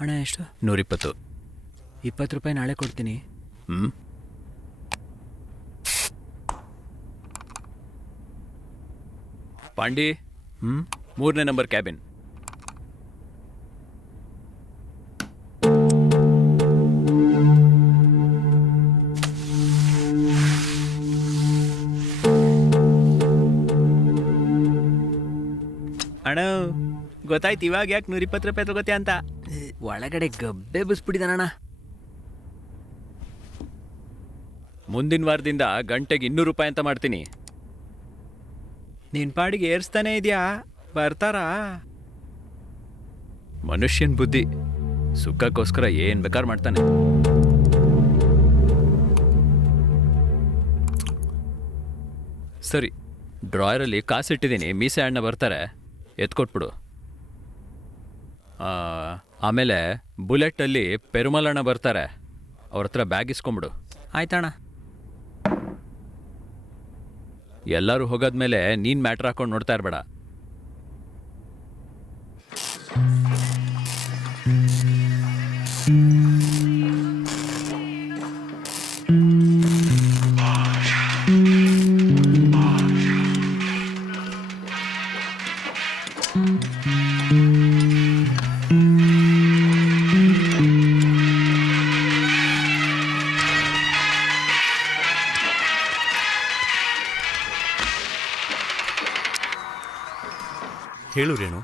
ಹಣ ಎಷ್ಟು? 120. 20 ರೂಪಾಯಿ ನಾಳೆ ಕೊಡ್ತೀನಿ. ಪಾಂಡಿ, 3ನೇ ನಂಬರ್ ಕ್ಯಾಬಿನ್. ಅಣ್ಣ ಗೊತ್ತಾಯ್ತು ಇವಾಗ ಯಾಕೆ 120 ರೂಪಾಯಿ ತಗೋತೀಯ ಅಂತ. ಒಳಗಡೆ ಗಬ್ಬೆ ಬಸ್ಬಿಟ್ಟಿದ್ದಾನಣ್ಣ. ಮುಂದಿನ ವಾರದಿಂದ ಗಂಟೆಗೆ 200 ರೂಪಾಯಿ ಅಂತ ಮಾಡ್ತೀನಿ. ನಿನ್ ಪಾಡಿಗೆ ಏರ್ಸ್ತಾನೆ ಇದೆಯಾ? ಬರ್ತಾರಾ? ಮನುಷ್ಯನ್ ಬುದ್ಧಿ ಸುಖಕ್ಕೋಸ್ಕರ ಏನ್ ಬೇಕಾದ್ರೂ ಮಾಡ್ತಾನೆ. ಸರಿ, ಡ್ರಾಯರಲ್ಲಿ ಕಾಸಿಟ್ಟಿದ್ದೀನಿ. ಮೀಸೆ ಅಣ್ಣ ಬರ್ತಾರೆ, ಎತ್ಕೊಟ್ಬಿಡು. ಆಮೇಲೆ ಬುಲೆಟಲ್ಲಿ ಪೆರುಮಲ್ ಅಣ್ಣ ಬರ್ತಾರೆ, ಅವ್ರ ಹತ್ರ ಬ್ಯಾಗ್ ಇಸ್ಕೊಂಬಿಡು. ಆಯ್ತಣ್ಣ. ಎಲ್ಲರೂ ಹೋಗೋದ್ಮೇಲೆ ನೀನು ಮ್ಯಾಟ್ರ್ ಹಾಕೊಂಡು ನೋಡ್ತಾ ಇರಬೇಡ. ಹೇಳು ರೇಣು.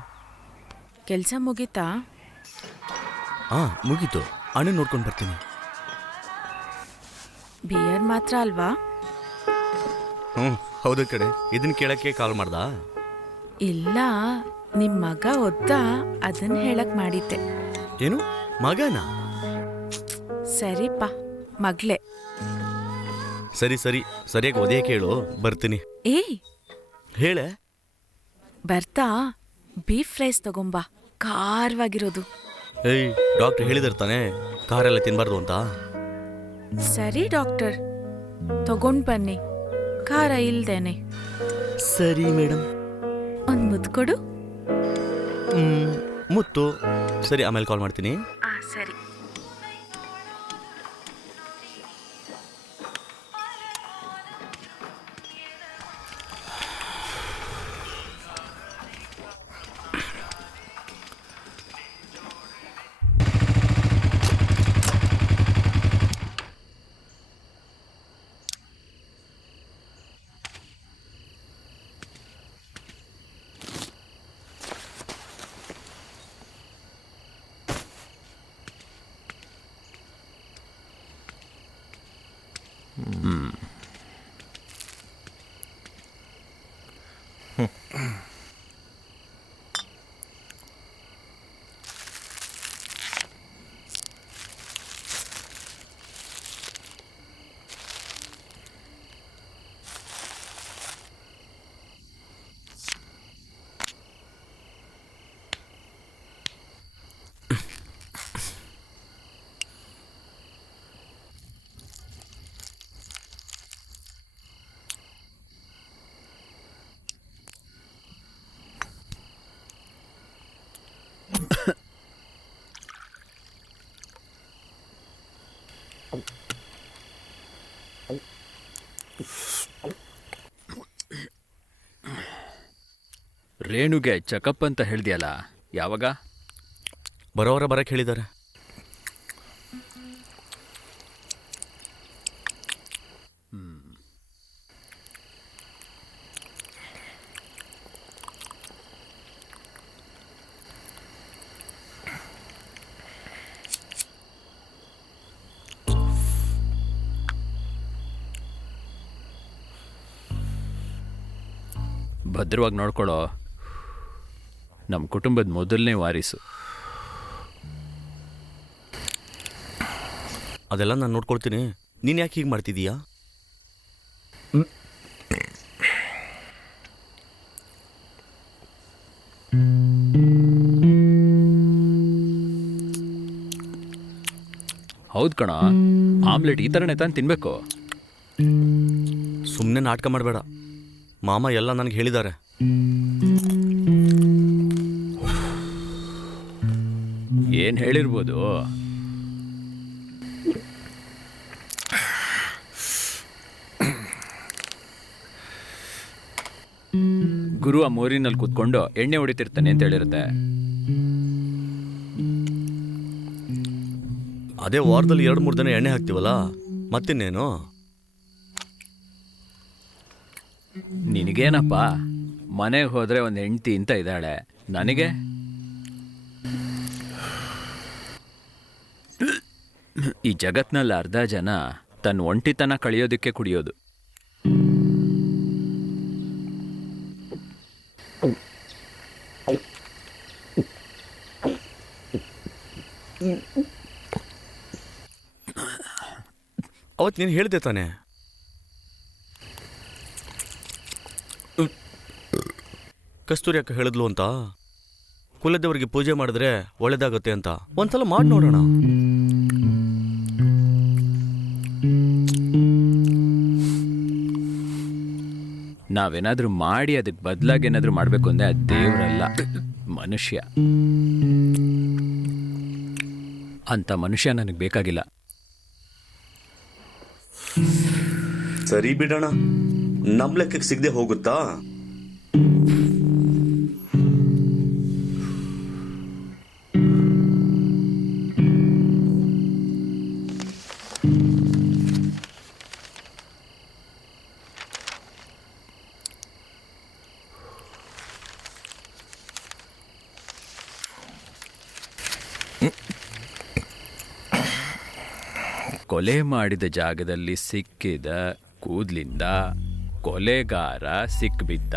ಕೆಲಸ ಮುಗೀತಾ? ಮುಗೀತು. ಅಣ್ಣ ನೋಡ್ಕೊಂಡು ಬರ್ತೀನಿ. ಬಿಯರ್ ಮಾತ್ರ ಅಲ್ವಾ? ಹೌದು ಕಡೆ. ಇದನ್ನ ಕೇಳಕ್ಕೆ ಕಾಲ್ ಮಾಡ್ದಾ? ಇಲ್ಲ, ನಿಮ್ಮ ಮಗ ಒದ್ದ, ಅದನ್ನ ಹೇಳಕ್ ಮಾಡಿದ್ದೆ. ಏನು ಮಗನಾ? ಸರಿಪ್ಪ, ಮಗ್ಲೆ. ಸರಿ ಸರಿ, ಸರಿಯಾಗಿ ಒದೆಯ ಕೇಳು, ಬರ್ತೀನಿ. ಏಯ್ ಹೇಳೆ. ಬರ್ತಾ ಬೀಫ್ ರೈಸ್ ತಗೊಂಬಾ, ಖಾರವಾಗಿರೋದು. ಏಯ್, ಡಾಕ್ಟರ್ ಹೇಳಿದಿರ್ತಾನೆ ಕಾರೆಲ್ಲ ತಿನ್ಬಾರ್ದು ಅಂತ. ಸರಿ ಡಾಕ್ಟರ್, ತಗೊಂಡ್ ಬನ್ನಿ, ಖಾರ ಇಲ್ದೇನೆ. ಸರಿ ಮೇಡಮ್. ಒಂದ್ ಮುದ್ದು ಕೊಡು. ಮುತ್ತು. ಸರಿ, ಆಮೇಲೆ ಕಾಲ್ ಮಾಡ್ತೀನಿ. ಸರಿ. ರೇಣುಗೆ ಚೆಕಪ್ ಅಂತ ಹೇಳ್ದಿಯಲ್ಲ, ಯಾವಾಗ? ಬರೋವರ ಬರಕ್ಕೆ ಹೇಳಿದ್ದಾರೆ. ಭದ್ರವಾಗಿ ನೋಡ್ಕೊಳ್ಳೋ. ನಮ್ಮ ಕುಟುಂಬದ ಮೊದಲನೇ ವಾರಿಸು. ಅದೆಲ್ಲ ನಾನು ನೋಡ್ಕೊಳ್ತೀನಿ. ನೀನು ಯಾಕೆ ಹೀಗೆ ಮಾಡ್ತಿದ್ದೀಯಾ? ಹೌದು ಕಣ, ಆಮ್ಲೆಟ್ ಈ ಥರನೇ ತಾನು ತಿನ್ನಬೇಕು. ಸುಮ್ಮನೆ ನಾಟಕ ಮಾಡಬೇಡ. ಮಾಮ ಎಲ್ಲ ನನಗೆ ಹೇಳಿದ್ದಾರೆ. ಏನು ಹೇಳಿರ್ಬೋದು? ಗುರು ಆ ಮೋರಿನಲ್ಲಿ ಕೂತ್ಕೊಂಡು ಎಣ್ಣೆ ಹೊಡಿತಿರ್ತಾನೆ ಅಂತ ಹೇಳಿರುತ್ತೆ. ಅದೇ ವಾರದಲ್ಲಿ 2-3 ದಿನ ಎಣ್ಣೆ ಹಾಕ್ತೀವಲ್ಲ, ಮತ್ತಿನ್ನೇನು? ನಿನಗೇನಪ್ಪ, ಮನೆಗೆ ಹೋದ್ರೆ ಒಂದು ಹೆಂಡ್ತಿ ಅಂತ ಇದ್ದಾಳೆ. ನನಗೆ ಈ ಜಗತ್ನಲ್ಲಿ ಅರ್ಧ ಜನ ತನ್ನ ಒಂಟಿತನ ಕಳೆಯೋದಕ್ಕೆ ಕುಡಿಯೋದು. ಅವತ್ತು ನೀನು ಹೇಳ್ದೆ ತಾನೆ, ಕಸ್ತೂರಿ ಅಕ್ಕ ಹೇಳಿದ್ಲು ಅಂತ, ಕುಲದೇವರಿಗೆ ಪೂಜೆ ಮಾಡಿದ್ರೆ ಒಳ್ಳೇದಾಗುತ್ತೆ ಅಂತ. ಒಂದ್ಸಲ ಮಾಡಿ ನೋಡೋಣ. ನಾವೇನಾದ್ರೂ ಮಾಡಿ ಅದಕ್ಕೆ ಬದಲಾಗಿ ಏನಾದ್ರೂ ಮಾಡಬೇಕು ಅಂದರೆ ಅದು ದೇವರಲ್ಲ, ಮನುಷ್ಯ. ಅಂಥ ಮನುಷ್ಯ ನನಗೆ ಬೇಕಾಗಿಲ್ಲ. ಸರಿ ಬಿಡೋಣ, ನಮ್ಮ ಲೆಕ್ಕಕ್ಕೆ ಸಿಗದೆ ಹೋಗುತ್ತಾ? ಕೊಲೆ ಮಾಡಿದ ಜಾಗದಲ್ಲಿ ಸಿಕ್ಕಿದ ಕೂದಲಿಂದ ಕೊಲೆಗಾರ ಸಿಕ್ಬಿದ್ದ.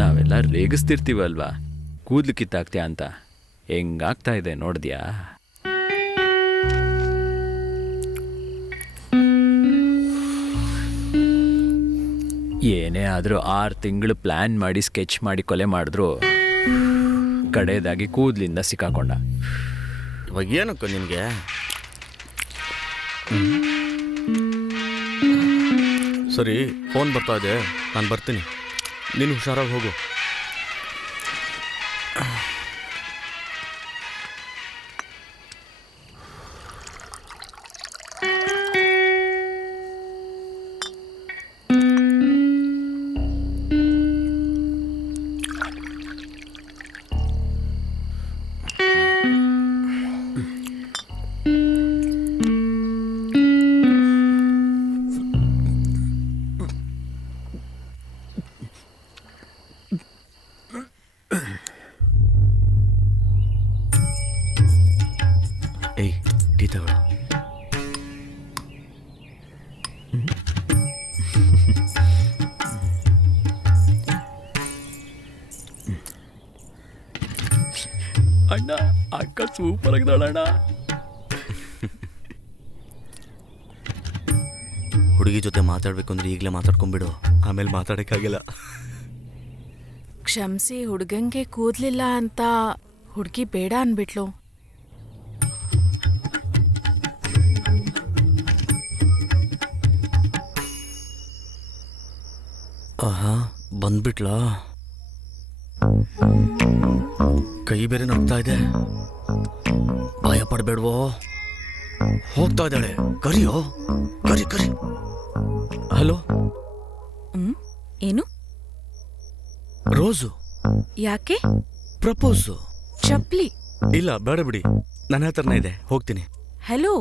ನಾವೆಲ್ಲ ರೇಗಿಸ್ತಿರ್ತೀವಲ್ವಾ, ಕೂದಲು ಕಿತ್ತಾಕ್ತ್ಯಾ ಅಂತ. ಹೆಂಗಾಗ್ತಾ ಇದೆ ನೋಡಿದ್ಯಾ? ಏನೇ ಆದರೂ 6 ತಿಂಗಳು ಪ್ಲ್ಯಾನ್ ಮಾಡಿ ಸ್ಕೆಚ್ ಮಾಡಿ ಕೊಲೆ ಮಾಡಿದ್ರು ಕಡೆಯದಾಗಿ ಕೂದಲಿಂದ ಸಿಕ್ಕಾಕೊಂಡ. ಇವಾಗ ಏನಕ್ಕ ನಿನಗೆ? ಸರಿ, ಫೋನ್ ಬರ್ತಾ ಇದೆ, ನಾನು ಬರ್ತೀನಿ. ನೀನು ಹುಷಾರಾಗಿ ಹೋಗು. ಏಯ್, ಟೀ ತಗೊಳ್ಳು. ಅಣ್ಣ, ಅಕ್ಕ ಸೂಪರ್ ಆಗಿದ್ದಾಳಣ್ಣ. ಹುಡುಗಿ ಜೊತೆ ಮಾತಾಡ್ಬೇಕು ಅಂದ್ರೆ ಈಗಲೇ ಮಾತಾಡ್ಕೊಂಡ್ಬಿಡು, ಆಮೇಲೆ ಮಾತಾಡೋಕ್ಕಾಗಿಲ್ಲ. ಕ್ಷಮಿಸಿ, ಹುಡುಗಂಗೆ ಕೂದ್ಲಿಲ್ಲ ಅಂತ ಹುಡುಗಿ ಬೇಡ ಅನ್ಬಿಟ್ಲು. ಆಹಾ, ಬಂದ್ಬಿಟ್ಲಾ? ಕೈ ಬೇರೆ ನಗ್ತಾ ಇದೆ. ಭಯ ಪಡ್ಬೇಡ್ವೋ. ಹೋಗ್ತಾ ಇದ್ದಾಳೆ, ಕರಿಯೋ, ಕರಿ ಕರಿ. ಹಲೋ, ಏನು? ರೋಸು. ಯಾಕೆ? ಪ್ರಪೋಸು. ಚಪ್ಲಿ? ಇಲ್ಲ, ಬೇಡ ಬಿಡಿ, ನನ್ನ ಹತ್ರನೇ ಇದೆ, ಹೋಗ್ತೀನಿ. ಹಲೋ,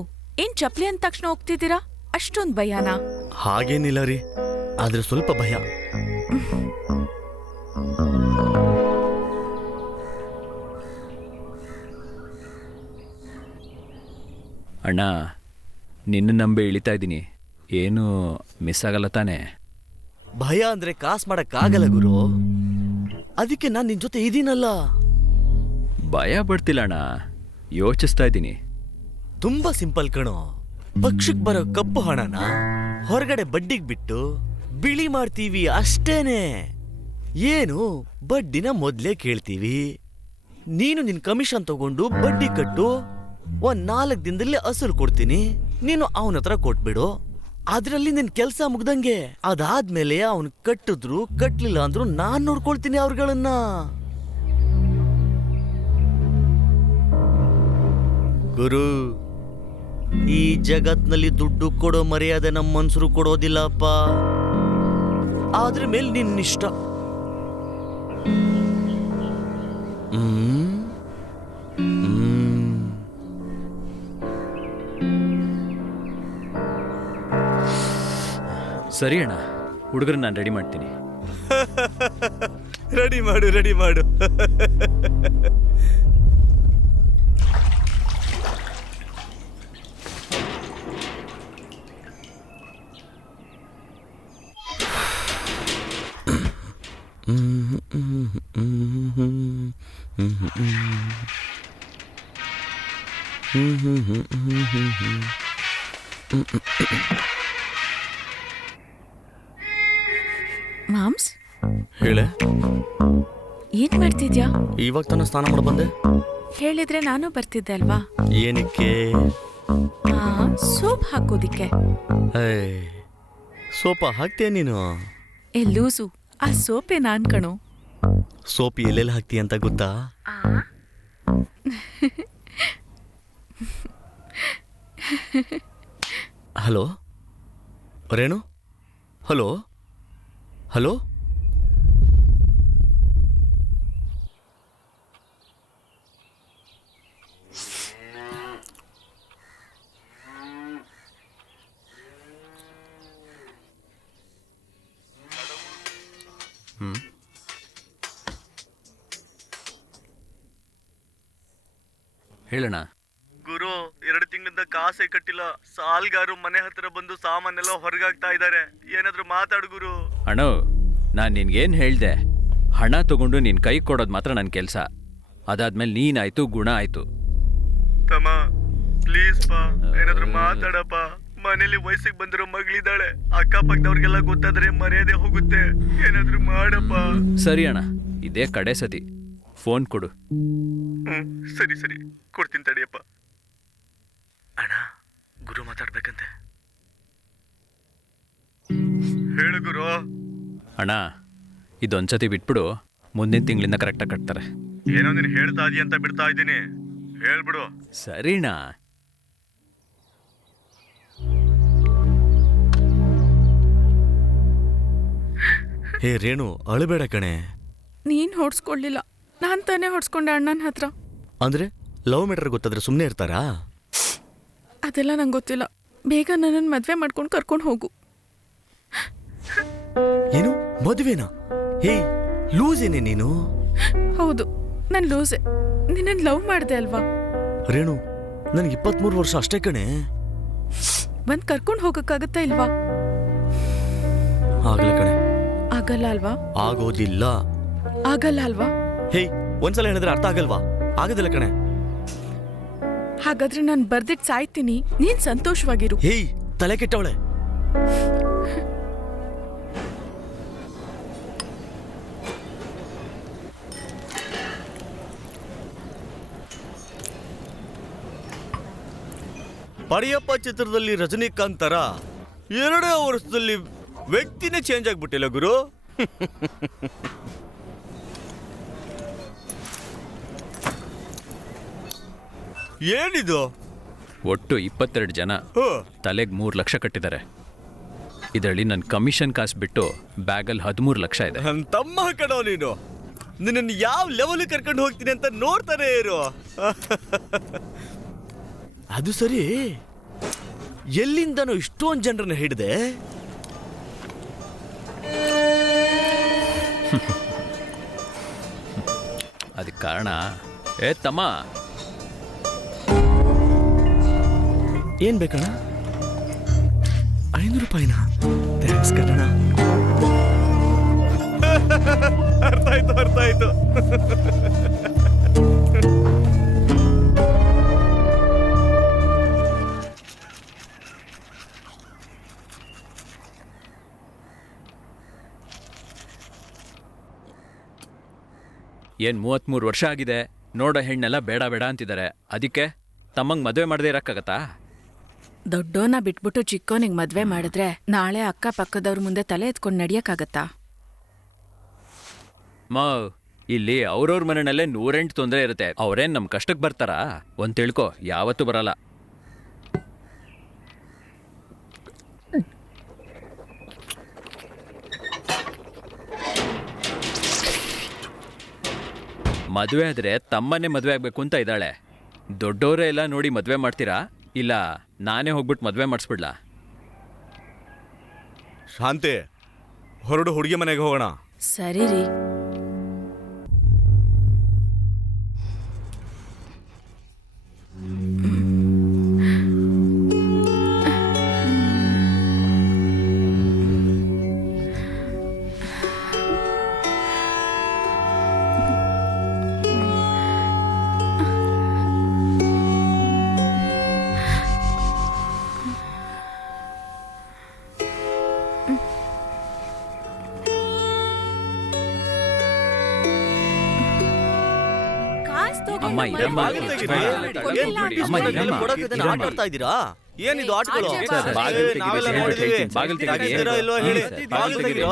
ಏನ್ ಚಪ್ಲಿ ಅಂದ ತಕ್ಷಣ ಹೋಗ್ತಿದ್ದೀರಾ? ಅಷ್ಟೊಂದು ಭಯನಾ? ಹಾಗೇನಿಲ್ಲ ರೀ, ಆದ್ರೆ ಸ್ವಲ್ಪ ಭಯ. ಅಣ್ಣ, ನಿನ್ನ ನಂಬಿ ಇಳಿತಾ ಇದ್ದೀನಿ, ಏನು ಮಿಸ್ ಆಗಲ್ಲ ತಾನೆ? ಭಯ ಅಂದ್ರೆ ಕಾಸು ಮಾಡಕ್ಕಾಗಲ್ಲ ಗುರು, ಅದಕ್ಕೆ ನಾನು ನಿನ್ ಜೊತೆ ಇದೀನಲ್ಲ. ಭಯ ಪಡ್ತಿಲ್ಲ ಅಣ್ಣ, ಯೋಚಿಸ್ತಾ ಇದ್ದೀನಿ. ತುಂಬಾ ಸಿಂಪಲ್ ಕಣೋ. ಪಕ್ಷಕ್ ಬರೋ ಕಪ್ಪು ಹಣನ ಹೊರಗಡೆ ಬಡ್ಡಿಗೆ ಬಿಟ್ಟು ಬಿಳಿ ಮಾಡ್ತೀವಿ ಅಷ್ಟೇನೆ. ಏನು, ಬಡ್ಡಿನ ಮೊದ್ಲೇ ಕೇಳ್ತೀವಿ. ನೀನು ನಿನ್ ಕಮಿಷನ್ ತಗೊಂಡು ಬಡ್ಡಿ ಕಟ್ಟು, 1-4 ದಿನದಲ್ಲಿ ಅಸಲು ಕೊಡ್ತೀನಿ, ನೀನು ಅವನ ಹತ್ರ ಕೊಟ್ಬಿಡು. ಅದ್ರಲ್ಲಿ ನಿನ್ ಕೆಲ್ಸ ಮುಗ್ದಂಗೆ. ಅದಾದ್ಮೇಲೆ ಅವನ್ ಕಟ್ಟಿದ್ರು ಕಟ್ಲಿಲ್ಲ ಅಂದ್ರು ನಾನ್ ನೋಡ್ಕೊಳ್ತೀನಿ ಅವ್ರಗಳನ್ನ. ಗುರು, ಈ ಜಗತ್ನಲ್ಲಿ ದುಡ್ಡು ಕೊಡೋ ಮರ್ಯಾದೆ ನಮ್ಮ ಮನ್ಸರು ಕೊಡೋದಿಲ್ಲಪ್ಪ. ಆದ್ರ ಮೇಲೆ ನಿನ್ನಿಷ್ಟ. ಸರಿ ಅಣ್ಣ, ಹುಡುಗರು ನಾನು ರೆಡಿ ಮಾಡ್ತೀನಿ. ರೆಡಿ ಮಾಡು, ರೆಡಿ ಮಾಡು. ಮಾಮ್ಸ್, ಹೇಳೆ. ಏನ್ ಮಾಡ್ತಿದ್ಯಾ? ಇವಾಗ ತಾನ ಸ್ನಾನ ಮಾಡಿ ಬಂದೆ. ಹೇಳಿದ್ರೆ ನಾನು ಬರ್ತಿದ್ದೆ ಅಲ್ವಾ? ಏನಕ್ಕೆ? ಸೋಪ್ ಹಾಕೋದಿಕ್ಕೆ. ಸೋಪ ಹಾಕ್ತೀಯ ನೀನು? ಏ ಲೂಸು, ಆ ಸೋಪೆ ನಾನ್ ಕಣೋ. ಸೋಪ್ ಎಲ್ಲೆಲ್ಲಿ ಹಾಕ್ತೀಯ ಅಂತ ಗೊತ್ತಾ? ಹಲೋ ರೇಣು, ಹಲೋ ಹಲೋ. ಹೇಳೋಣ. ಗುರು, 2 ತಿಂಗಳಿಂದ ಕಾಸೇ ಕಟ್ಟಿಲ್ಲ. ಸಾಲ್ಗಾರು ಮನೆ ಹತ್ರ ಬಂದು ಸಾಮಾನೆಲ್ಲ ಹೊರಗಾಗ್ತಾ ಇದ್ದಾರೆ. ಏನಾದ್ರೂ ಮಾತಾಡು ಗುರು. ಅಣ್ಣ, ನಾನು ನಿನ್ಗೇನು ಹೇಳ್ದೆ, ಹಣ ತಗೊಂಡು ನಿನ್ ಕೈ ಕೊಡೋದು ಮಾತ್ರ ನನ್ನ ಕೆಲಸ. ಅದಾದ್ಮೇಲೆ ನೀನಾಯ್ತು, ಗುಣ ಆಯ್ತು. ತಮ್ಮ ಪ್ಲೀಸ್ ಪಾ, ಏನಾದ್ರೂ ಮಾತಾಡಪ್ಪ. ಮನೇಲಿ ವಯಸ್ಸಿಗೆ ಬಂದಿರೋ ಮಗಳಿದ್ದಾಳೆ. ಅಕ್ಕಪಕ್ಕದವ್ರಿಗೆಲ್ಲ ಗೊತ್ತಾದ್ರೆ ಮರ್ಯಾದೆ ಹೋಗುತ್ತೆ. ಏನಾದ್ರೂ ಮಾಡಪ್ಪ. ಸರಿ ಅಣ್ಣ, ಇದೇ ಕಡೆ ಸತಿ. ಫೋನ್ ಕೊಡು. ಸರಿ ಸರಿ, ಕೊಡ್ತೀನಿ ತಡಿಯಪ್ಪ. ಅಣ್ಣ, ಗುರು ಮಾತಾಡ್ಬೇಕಂತೆ. ಹೇಳು ಗುರು. ಅಣ್ಣ, ಇದೊಂದ್ಸತಿ ಬಿಟ್ಬಿಡು, ಮುಂದಿನ ತಿಂಗಳಿಂದ ಕರೆಕ್ಟಾಗಿ ಕಟ್ತಾರೆ. ಏನೋ ನೀನು ಹೇಳ್ತಾ ಇದೀಯ ಅಂತ ಬಿಡ್ತಾ ಇದ್ದೀನಿ. ಹೇಳ್ಬಿಡು. ಸರಿನಾ? ಹೇ ರೇಣು, ಅಳಬೇಡ ಕಣೆ. ನೀನ್ ಹೊಡ್ಸ್ಕೊಳ್ಲಿಲ್ಲ, ನಾನ್ ತಾನೇ ಹೊಡ್ಸ್ಕೊಂಡೆ ಅಣ್ಣನ ಹತ್ರ. ಅಂದ್ರೆ ಲವ್ ಮ್ಯಾಟರ್ ಗೊತ್ತಾದ್ರೆ ಸುಮ್ಮನೆ ಇರ್ತಾರಾ? ಅದೆಲ್ಲ ನಂಗೆ ಗೊತ್ತಿಲ್ಲ. ಬೇಗ ನನ್ನನ್ನು ಮದ್ವೆ ಮಾಡ್ಕೊಂಡು ಕರ್ಕೊಂಡು ಹೋಗು. ಏನು ಮದುವೆನಾ? ಹೇ ಲೂಸ್ ಏನೇ ನೀನು? ಹೌದು, ನಾನು ಲೂಸೆ. ನಿನ್ನನ್ನು ಲವ್ ಮಾಡಿದೆ ಅಲ್ವಾ? ರೇಣು, ನನಗೆ 23 ವರ್ಷ ಅಷ್ಟೇ ಕಣೆ. ಬಂದ್ ಕರ್ಕೊಂಡು ಹೋಗಕ್ಕಾಗತ್ತಾ ಇಲ್ವಾ? ಆಗಲ್ಲ ಕಣೆ. ಆಗಲ್ಲ ಅಲ್ವಾ? ಆಗೋದಿಲ್ಲ. ಆಗಲ್ಲ ಅಲ್ವಾ? ಹೇ, ಒಂದ್ಸಲ ಹೇಳಿದ್ರೆ ಅರ್ಥ ಆಗಲ್ವಾ? ಆಗೋದಿಲ್ಲ ಕಣೆ. ಹಾಗಾದ್ರೆ ನಾನು ಬರ್ದಿಟ್ಟು ಸಾಯ್ತೀನಿ, ನೀನ್ ಸಂತೋಷವಾಗಿರು. ಹೇಯ್, ತಲೆ ಕೆಟ್ಟವಳೆ. ಪಡಿಯಪ್ಪ ಚಿತ್ರದಲ್ಲಿ ರಜನಿಕಾಂತ್ ತರ 2 ವರ್ಷದಲ್ಲಿ ವ್ಯಕ್ತಿನೇ ಚೇಂಜ್ ಆಗ್ಬಿಟ್ಟಿಲ್ಲ ಗುರು. ಏನಿದು? ಒಟ್ಟು 22 ಜನ ತಲೆಗೆ 3 ಲಕ್ಷ ಕಟ್ಟಿದ್ದಾರೆ. ಇದರಲ್ಲಿ ನನ್ನ ಕಮಿಷನ್ ಕಾಸು ಬಿಟ್ಟು ಬ್ಯಾಗಲ್ಲಿ 13 ಲಕ್ಷ ಇದೆ. ನನ್ನ ತಮ್ಮ ಕಣೋ ನೀನು. ನಿನ್ನನ್ನು ಯಾವ ಲೆವೆಲ್ ಕರ್ಕೊಂಡು ಹೋಗ್ತೀನಿ ಅಂತ ನೋಡ್ತಾನೆ ಇರು. ಅದು ಸರಿ, ಎಲ್ಲಿಂದನೋ ಇಷ್ಟೊಂದು ಜನರನ್ನ ಹಿಡಿದೆ? ಅದಕ್ಕೆ ಕಾರಣ ತಮ್ಮ. ಏನ್ ಬೇಕಣ್ಣ? 500 ರೂಪಾಯಿನಾ? ಥ್ಯಾಂಕ್ಸ್ ಕಣ. ಅರ್ಥ ಆಯ್ತು. ಏನು 33 ವರ್ಷ ಆಗಿದೆ, ನೋಡೋ ಹೆಣ್ಣೆಲ್ಲ ಬೇಡ ಬೇಡ ಅಂತಿದ್ದಾರೆ. ಅದಕ್ಕೆ ತಮ್ಮಂಗೆ ಮದುವೆ ಮಾಡದೇ ಇರೋಕ್ಕಾಗತ್ತಾ? ದೊಡ್ಡೋನ ಬಿಟ್ಬಿಟ್ಟು ಚಿಕ್ಕೋನಿಗೆ ಮದ್ವೆ ಮಾಡಿದ್ರೆ ನಾಳೆ ಅಕ್ಕಪಕ್ಕದವ್ರ ಮುಂದೆ ತಲೆ ಎತ್ಕೊಂಡು ನಡಿಯಕ್ಕಾಗತ್ತಾ? ಮಾವ್ ಇಲ್ಲಿ ಅವ್ರವ್ರ ಮನೆಯಲ್ಲೇ 108 ತೊಂದರೆ ಇರುತ್ತೆ. ಅವ್ರೇನ್ ನಮ್ ಕಷ್ಟಕ್ಕೆ ಬರ್ತಾರಾ? ಒಂದ್ ತಿಳ್ಕೊ, ಯಾವತ್ತೂ ಬರಲ್ಲ. ಮದುವೆ ಆದ್ರೆ ತಮ್ಮನ್ನೇ ಮದುವೆ ಆಗ್ಬೇಕು ಅಂತ ಇದ್ದಾಳೆ. ದೊಡ್ಡವರೇ ಎಲ್ಲ ನೋಡಿ ಮದುವೆ ಮಾಡ್ತೀರಾ, ಇಲ್ಲ ನಾನೇ ಹೋಗ್ಬಿಟ್ಟು ಮದುವೆ ಮಾಡಿಸ್ಬಿಡ್ಲಾ? ಶಾಂತಿ, ಹೊರಡು, ಹುಡುಗಿ ಮನೆಗೆ ಹೋಗೋಣ. ಸರಿ ರೀ. ಅಮ್ಮ ಇರಮ್ಮ, ಅಮ್ಮ ಇರಮ್ಮ, ಆಟ ಆಡ್ತಾ ಇದ್ದೀರಾ? ಏನಿದು ಆಟಗಳು? ಬಾಗಿಲು ತೆಗೀರಿ, ನಾವೆಲ್ಲ ಹೇಳ್ಬಿಟ್ಟು ನೋಡಿದೀವಿ. ಹೇಳ್ತೀನಿ. ಬಾಗಿಲು ತೆಗೀರಿ. ತೆಗೀತೀರಾ ಇಲ್ವೋ ಹೇಳಿ. ಬಾಗಿಲು ತೆಗೀರೋ?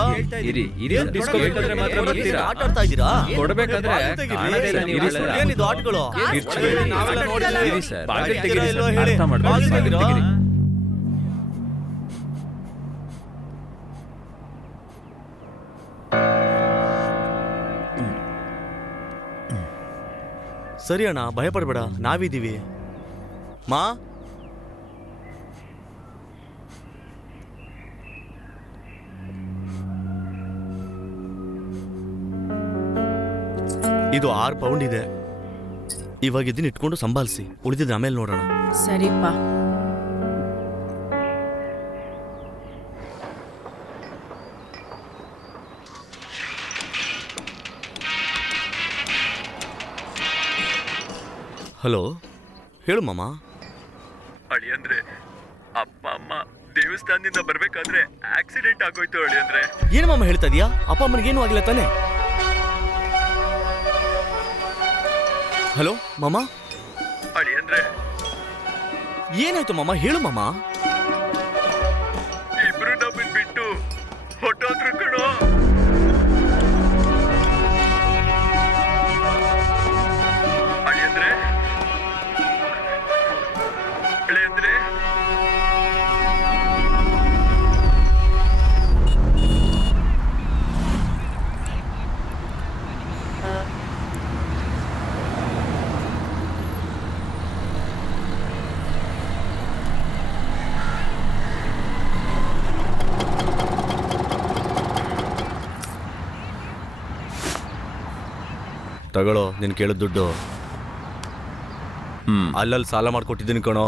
ಇರಿ ಇರಿ, ಡಿಸ್ಕೋ ಬೇಕಾದ್ರೆ ಮಾತ್ರ ಬರ್ತೀರಾ? ಆಟ ಆಡ್ತಾ ಇದ್ದೀರಾ? ಕೊಡ್ಬೇಕಾದ್ರೆ ಕಾಣದೇ ಇಲ್ಲ ನೀವು. ಇರಿ ಸರ್. ಏನಿದು ಆಟಗಳು? ನಾವೆಲ್ಲ ನೋಡಿದೀವಿ. ಇರಿ ಸರ್, ಬಾಗಿಲು ತೆಗೀರಿ ತೆಗೀತೀರಾ ಸರ್, ಇಲ್ವೋ ಹೇಳಿ. ಅರ್ಥ ಮಾಡ್ಕೊಳ್ಳಿ, ಬಾಗಿಲು ಬಾಗಿಲು ತೆಗೀರೋ? ತೆಗೀರಿ. ಸರಿ ಅಣ್ಣ, ಭಯಪಡಬೇಡ, ನಾವಿದ್ದೀವಿ. ಮಾ, ಇದು 6 ಪೌಂಡ್ ಇದೆ. ಇವಾಗ ಇದನ್ನ ಇಟ್ಕೊಂಡು ಸಂಭಾಲಿಸಿ, ಉಳಿದಿದ್ದು ಆಮೇಲೆ ನೋಡೋಣ. ಸರಿಪ್ಪ. ಹಲೋ, ಹೇಳು ಮಾಮ. ಅಳಿಯಂದ್ರೆ ಅಪ್ಪ ಅಮ್ಮ ದೇವಸ್ಥಾನದಿಂದ ಬರ್ಬೇಕಾದ್ರೆ ಆಕ್ಸಿಡೆಂಟ್ ಆಗೋಯ್ತು ಅಳಿಯಂದ್ರೆ. ಏನು ಮಾಮ ಹೇಳ್ತಾ ಇದೀಯಾ? ಅಪ್ಪ ಅಮ್ಮನಿಗೇನು ಆಗಿಲ್ಲ ತಾನೆ? ಹಲೋ ಮಾಮ, ಅಳಿಯಂದ್ರೆ ಏನಾಯ್ತು ಮಾಮ? ಹೇಳು ಮಾಮ. ಇಬ್ರು ನಮ್ಮನ್ ಬಿಟ್ಟು ಹೊಟ್ಟೋದ್ರು ಕಣೋ. ಅಳಿಯಂದ್ರೆ ಅಳಿಯಂದ್ರೆ ತಗೊಳ್ಳೋ, ನೀನು ಕೇಳಿದ ದುಡ್ಡು. ಅಲ್ಲಲ್ಲಿ ಸಾಲ ಮಾಡ್ಕೊಟ್ಟಿದ್ದೀನಿ ಕಣೋ.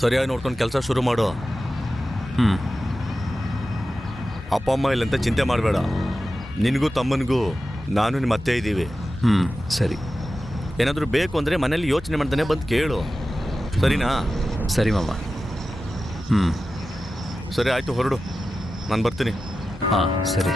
ಸರಿಯಾಗಿ ನೋಡ್ಕೊಂಡು ಕೆಲಸ ಶುರು ಮಾಡು. ಅಪ್ಪ ಅಮ್ಮ ಇಲ್ಲಂತ ಚಿಂತೆ ಮಾಡಬೇಡ. ನಿನಗೂ ತಮ್ಮನಿಗೂ ನಾನು ನಿಮ್ಮ ಅತ್ತೆ ಇದ್ದೀವಿ. ಸರಿ. ಏನಾದರೂ ಬೇಕು ಅಂದರೆ ಮನೇಲಿ ಯೋಚನೆ ಮಾಡ್ತಾನೆ ಬಂದು ಕೇಳು, ಸರಿನಾ? ಸರಿ ಮಾಮ. ಸರಿ ಆಯಿತು, ಹೊರಡು, ನಾನು ಬರ್ತೀನಿ. ಹಾಂ ಸರಿ.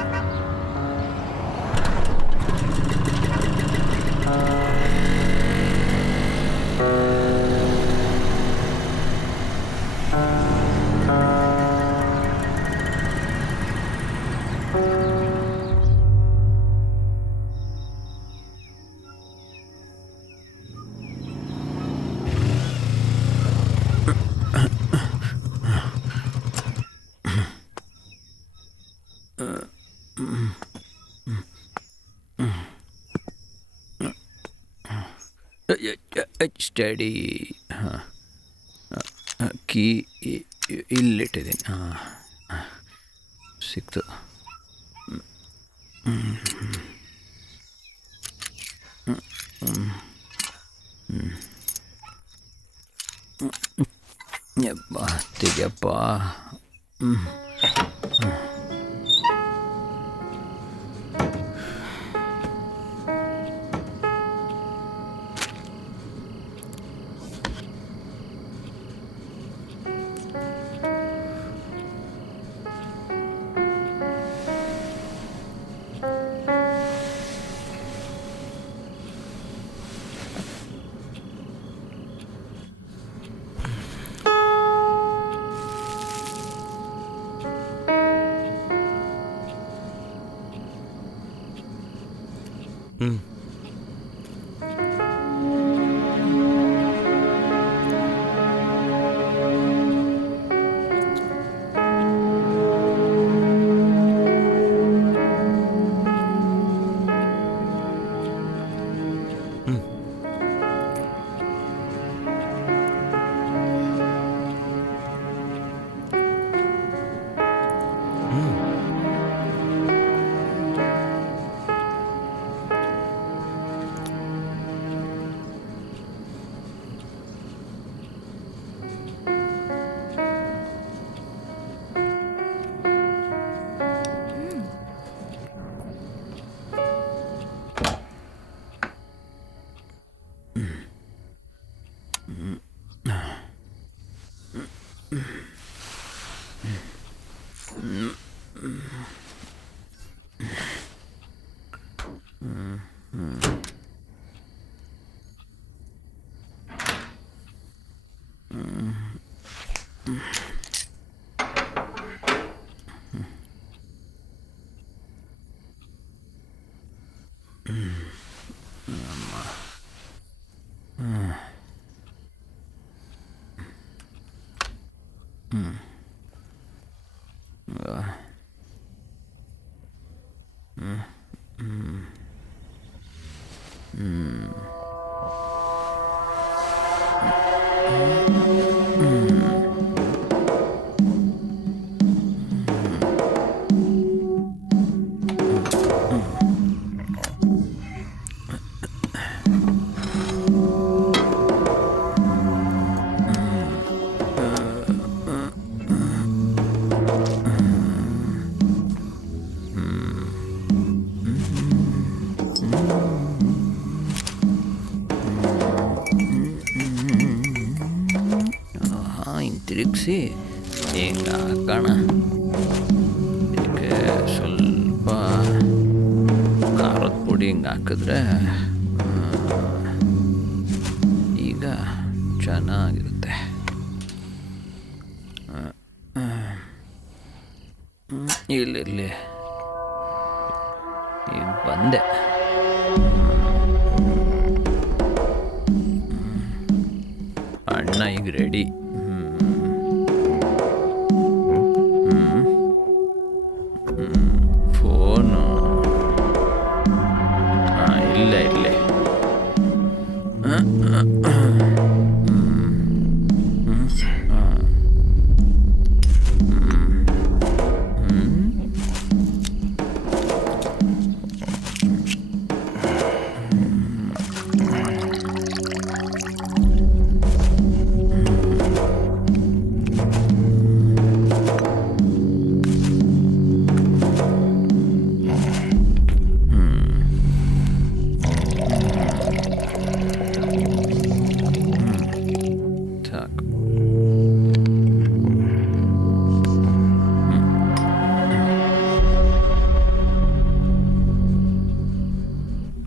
ಸ್ಟಡಿ. ಹಾಂ, ಕೀ ಇಲ್ಲಿಟ್ಟಿದ್ದೀನಿ. ಹಾಂ, ಸಿಕ್ತು. ಯಪ್ಪ ತೆಗೆಯಪ್ಪ. ತಿರುಗಿಸಿ ಹಿಂಗೆ ಹಾಕೋಣ. ಇದಕ್ಕೆ ಸ್ವಲ್ಪ ಖಾರದ ಪುಡಿ ಹಿಂಗೆ ಹಾಕಿದ್ರೆ ಈಗ ಚೆನ್ನಾಗಿರುತ್ತೆ. ಇಲ್ಲಿರಲಿ, ಈಗ ಬಂದೆ. ಅಣ್ಣ ಈಗ ರೆಡಿ. ಫೋನು ಇಲ್ಲೇ ಇಲ್ಲೇ.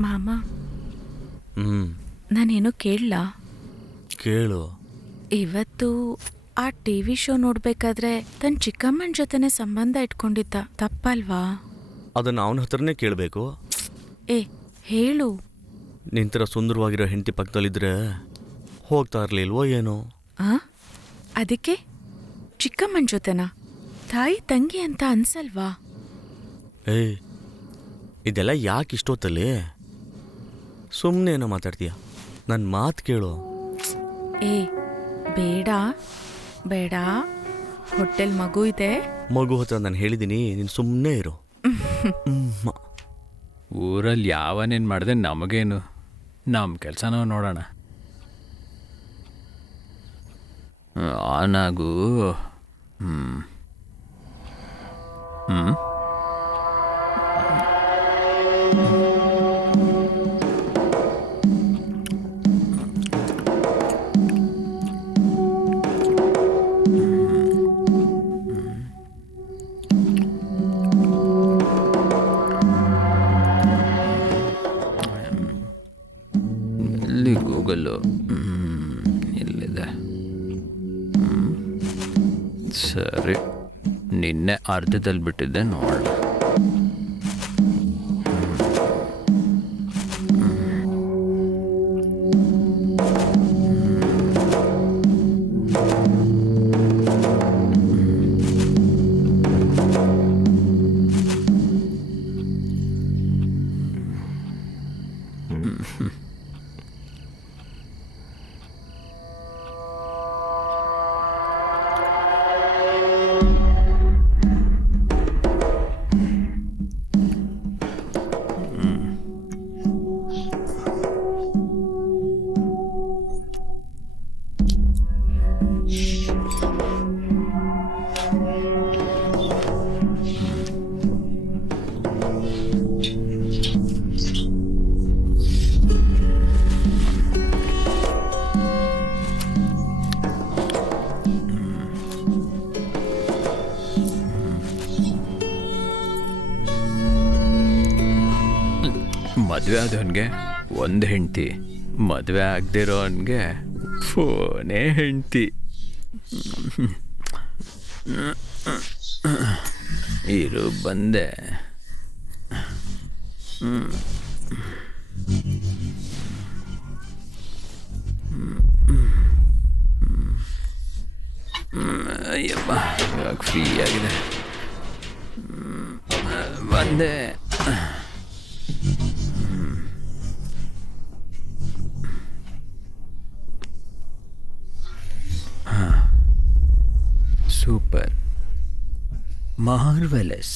ಮಾಮ, ನಾನೇನೋ ಕೇಳಲ್ಲ? ಕೇಳು. ಇವತ್ತು ಆ ಟಿವಿ ಶೋ ನೋಡ್ಬೇಕಾದ್ರೆ ತನ್ನ ಚಿಕ್ಕಮ್ಮನ ಜೊತೆನೆ ಸಂಬಂಧ ಇಟ್ಕೊಂಡಿದ್ದ, ತಪ್ಪಲ್ವಾ? ಅದನ್ನು ಅವನ ಹತ್ರನೇ ಕೇಳಬೇಕು. ಏ ಹೇಳು. ನಿಂತರ ಸುಂದರವಾಗಿರೋ ಹೆಂಡತಿ ಪಕ್ಕದಲ್ಲಿದ್ದರೆ ಹೋಗ್ತಾ ಇರಲಿಲ್ವೋ ಏನೋ? ಅದಕ್ಕೆ ಚಿಕ್ಕಮ್ಮನ ಜೊತೆನಾ? ತಾಯಿ ತಂಗಿ ಅಂತ ಅನ್ಸಲ್ವಾ? ಏಯ್, ಇದೆಲ್ಲ ಯಾಕೆ ಇಷ್ಟೊತ್ತಲ್ಲಿ? ಸುಮ್ಮನೆ ಏನೋ ಮಾತಾಡ್ತೀಯ? ನನ್ನ ಮಾತು ಕೇಳು. ಏ ಬೇಡ ಬೇಡ, ಹೊಟ್ಟೆಲ್ ಮಗು ಇದೆ. ಮಗು ಹತ್ರ ನಾನು ಹೇಳಿದ್ದೀನಿ, ನೀನು ಸುಮ್ಮನೆ ಇರು. ಊರಲ್ಲಿ ಯಾವನೇನು ಮಾಡಿದೆ ನಮಗೇನು, ನಮ್ಮ ಕೆಲಸ ನಾವು ನೋಡೋಣ. ಆನಾಗು. ಎಲ್ಲಿ ಗೂಗಲ್ಲು? ಎಲ್ಲಿದೆ? ಸರಿ, ನಿನ್ನೆ ಅರ್ಧದಲ್ಲಿ ಬಿಟ್ಟಿದ್ದೆ, ನೋಡೋಣ. ಮದುವೆ ಆದವನಿಗೆ ಒಂದು ಹೆಂಡ್ತಿ, ಮದುವೆ ಆಗದಿರೋನ್ಗೆ ಫೋನೇ ಹೆಂಡ್ತಿ. ಇರು ಬಂದೆ. ಅಯ್ಯಪ್ಪ, ಇವಾಗ ಫ್ರೀ ಆಗಿದೆ. ಬಂದೆ. Super, marvellous.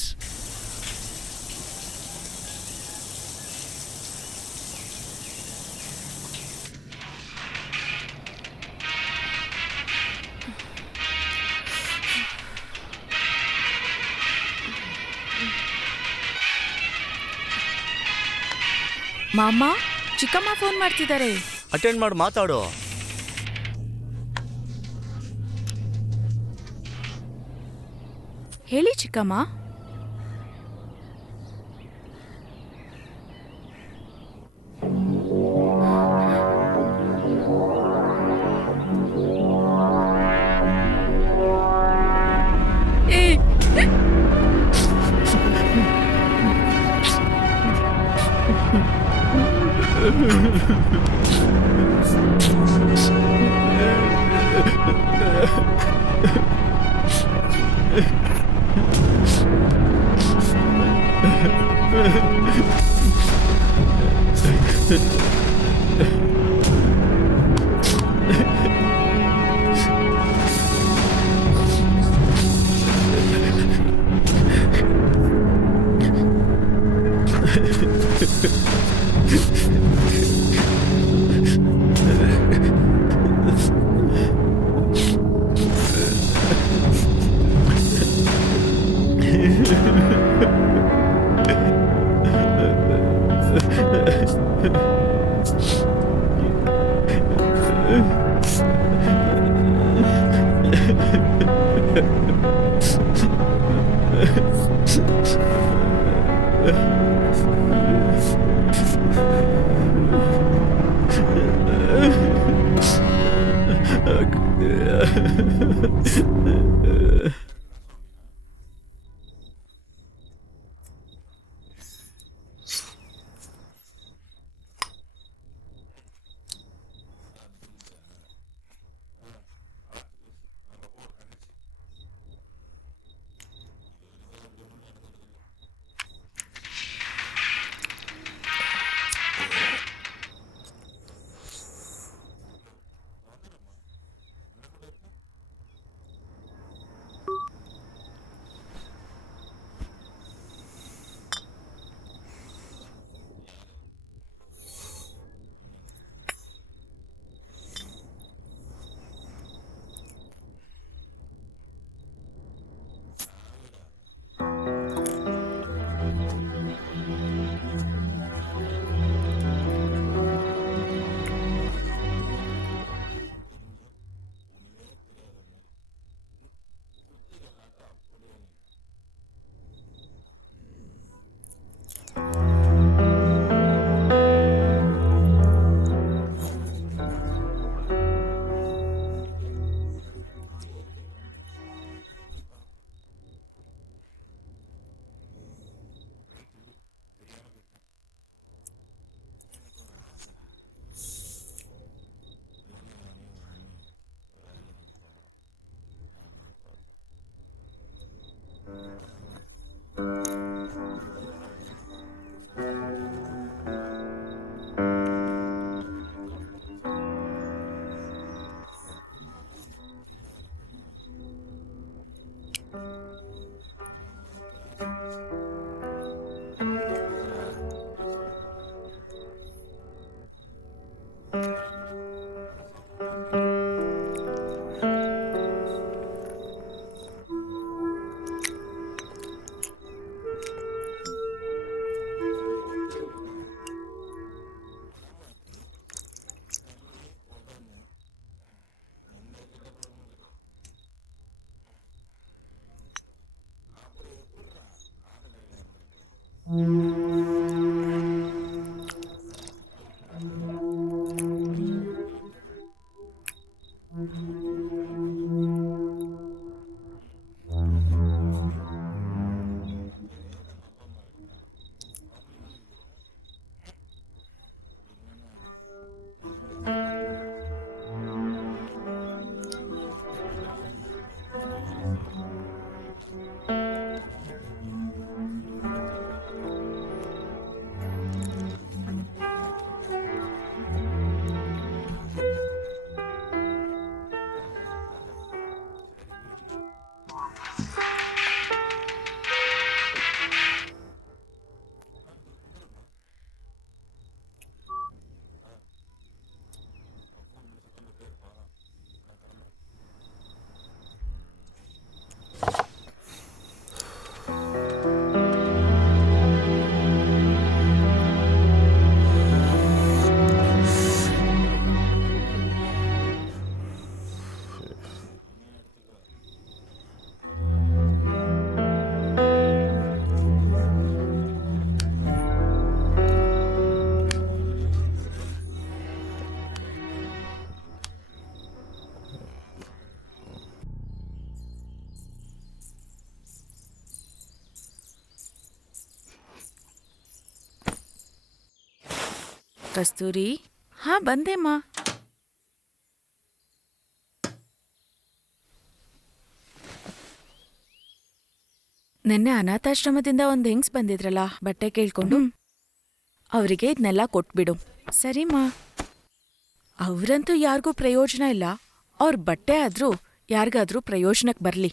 ಮಾಮ, ಚಿಕ್ಕಮ್ಮ ಫೋನ್ ಮಾಡ್ತಿದ್ದಾರೆ. ಅಟೆಂಡ್ ಮಾಡಿ ಮಾತಾಡು. ಹೇಳಿ ಚಿಕ್ಕಮ್ಮ. ಕಸ್ತೂರಿ, ಹಾ ಬಂದೆಮ್ಮ. ನಿನ್ನೆ ಅನಾಥಾಶ್ರಮದಿಂದ ಒಂದ್ ಹೆಂಗ್ಸ್ ಬಂದಿದ್ರಲ್ಲ ಬಟ್ಟೆ ಕೇಳ್ಕೊಂಡು, ಅವರಿಗೆ ಇದನ್ನೆಲ್ಲ ಕೊಟ್ಬಿಡು. ಸರಿಮಾ. ಅವ್ರಂತೂ ಯಾರಿಗೂ ಪ್ರಯೋಜನ ಇಲ್ಲ, ಅವ್ರ ಬಟ್ಟೆ ಆದ್ರೂ ಯಾರಿಗಾದ್ರೂ ಪ್ರಯೋಜನಕ್ಕೆ ಬರ್ಲಿ.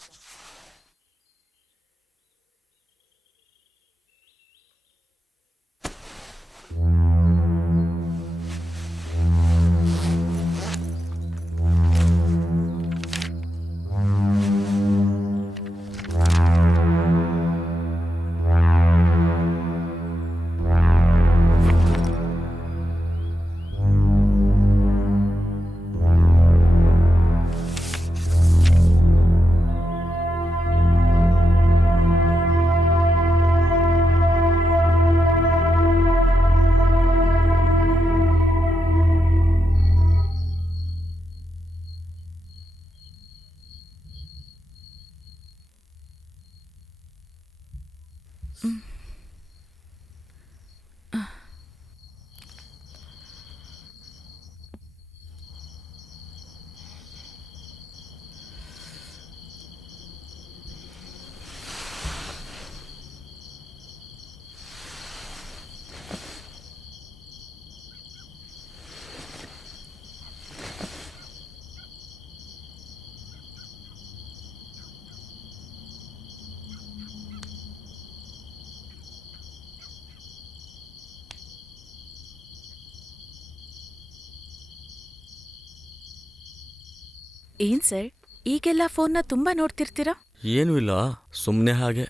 ಏನ್ ಸರ್, ಈಗೆಲ್ಲ ಫೋನ್ನ ತುಂಬಾ ನೋಡ್ತಿರ್ತೀರಾ? ಏನೂ ಇಲ್ಲ, ಸುಮ್ಮನೆ ಹಾಗೆ.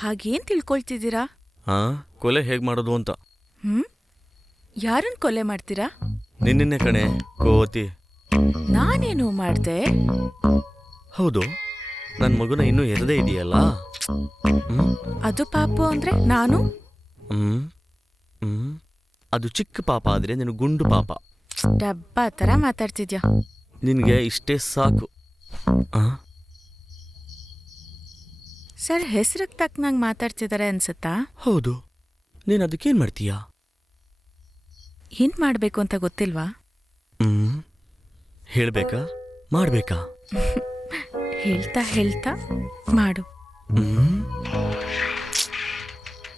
ಹಾಗೇನ್ ತಿಳ್ಕೊಳ್ತಿದ್ದೀರಾ? ಹಾ, ಕೊಲೆ ಹೇಗ್ ಮಾಡೋದು ಅಂತ. ಯಾರನ್ ಕೊಲೆ ಮಾಡ್ತೀರಾ? ನಿನ್ನೆ ಕಣೆ, ಕೋತಿ. ನಾನೇನು ಮಾಡ್ದೆ? ಹೌದು, ನನ್ನ ಮಗುನ ಇನ್ನೂ ಎರದೇ ಇದೆಯಲ್ಲ. ಅದು ಪಾಪು ಅಂದ್ರೆ ನಾನು? ಅದು ಚಿಕ್ಕ ಪಾಪ ಆದ್ರೆ ನೀನು ಗುಂಡು ಪಾಪ. ಡಬ್ಬಾ ತರ ಮಾತಾಡ್ತಿದ್ಯಾ. ನಿನ್ಗೆ ಇಷ್ಟೇ ಸಾಕು. ಸರ್, ಹೆಸರಿಗೆ ತಕ್ಕನಂಗ್ ಮಾತಾಡ್ತಿದಾರೆ ಅನ್ಸುತ್ತಾ? ಹೌದು, ನೀನ್ ಅದಕ್ಕೇನ್ ಮಾಡ್ತೀಯಾ? ಏನ್ ಮಾಡ್ಬೇಕು ಅಂತ ಗೊತ್ತಿಲ್ವಾ? ಹೇಳ್ಬೇಕಾ ಮಾಡ್ಬೇಕಾ? ಹೇಳ್ತಾ ಹೇಳ್ತಾ ಮಾಡು.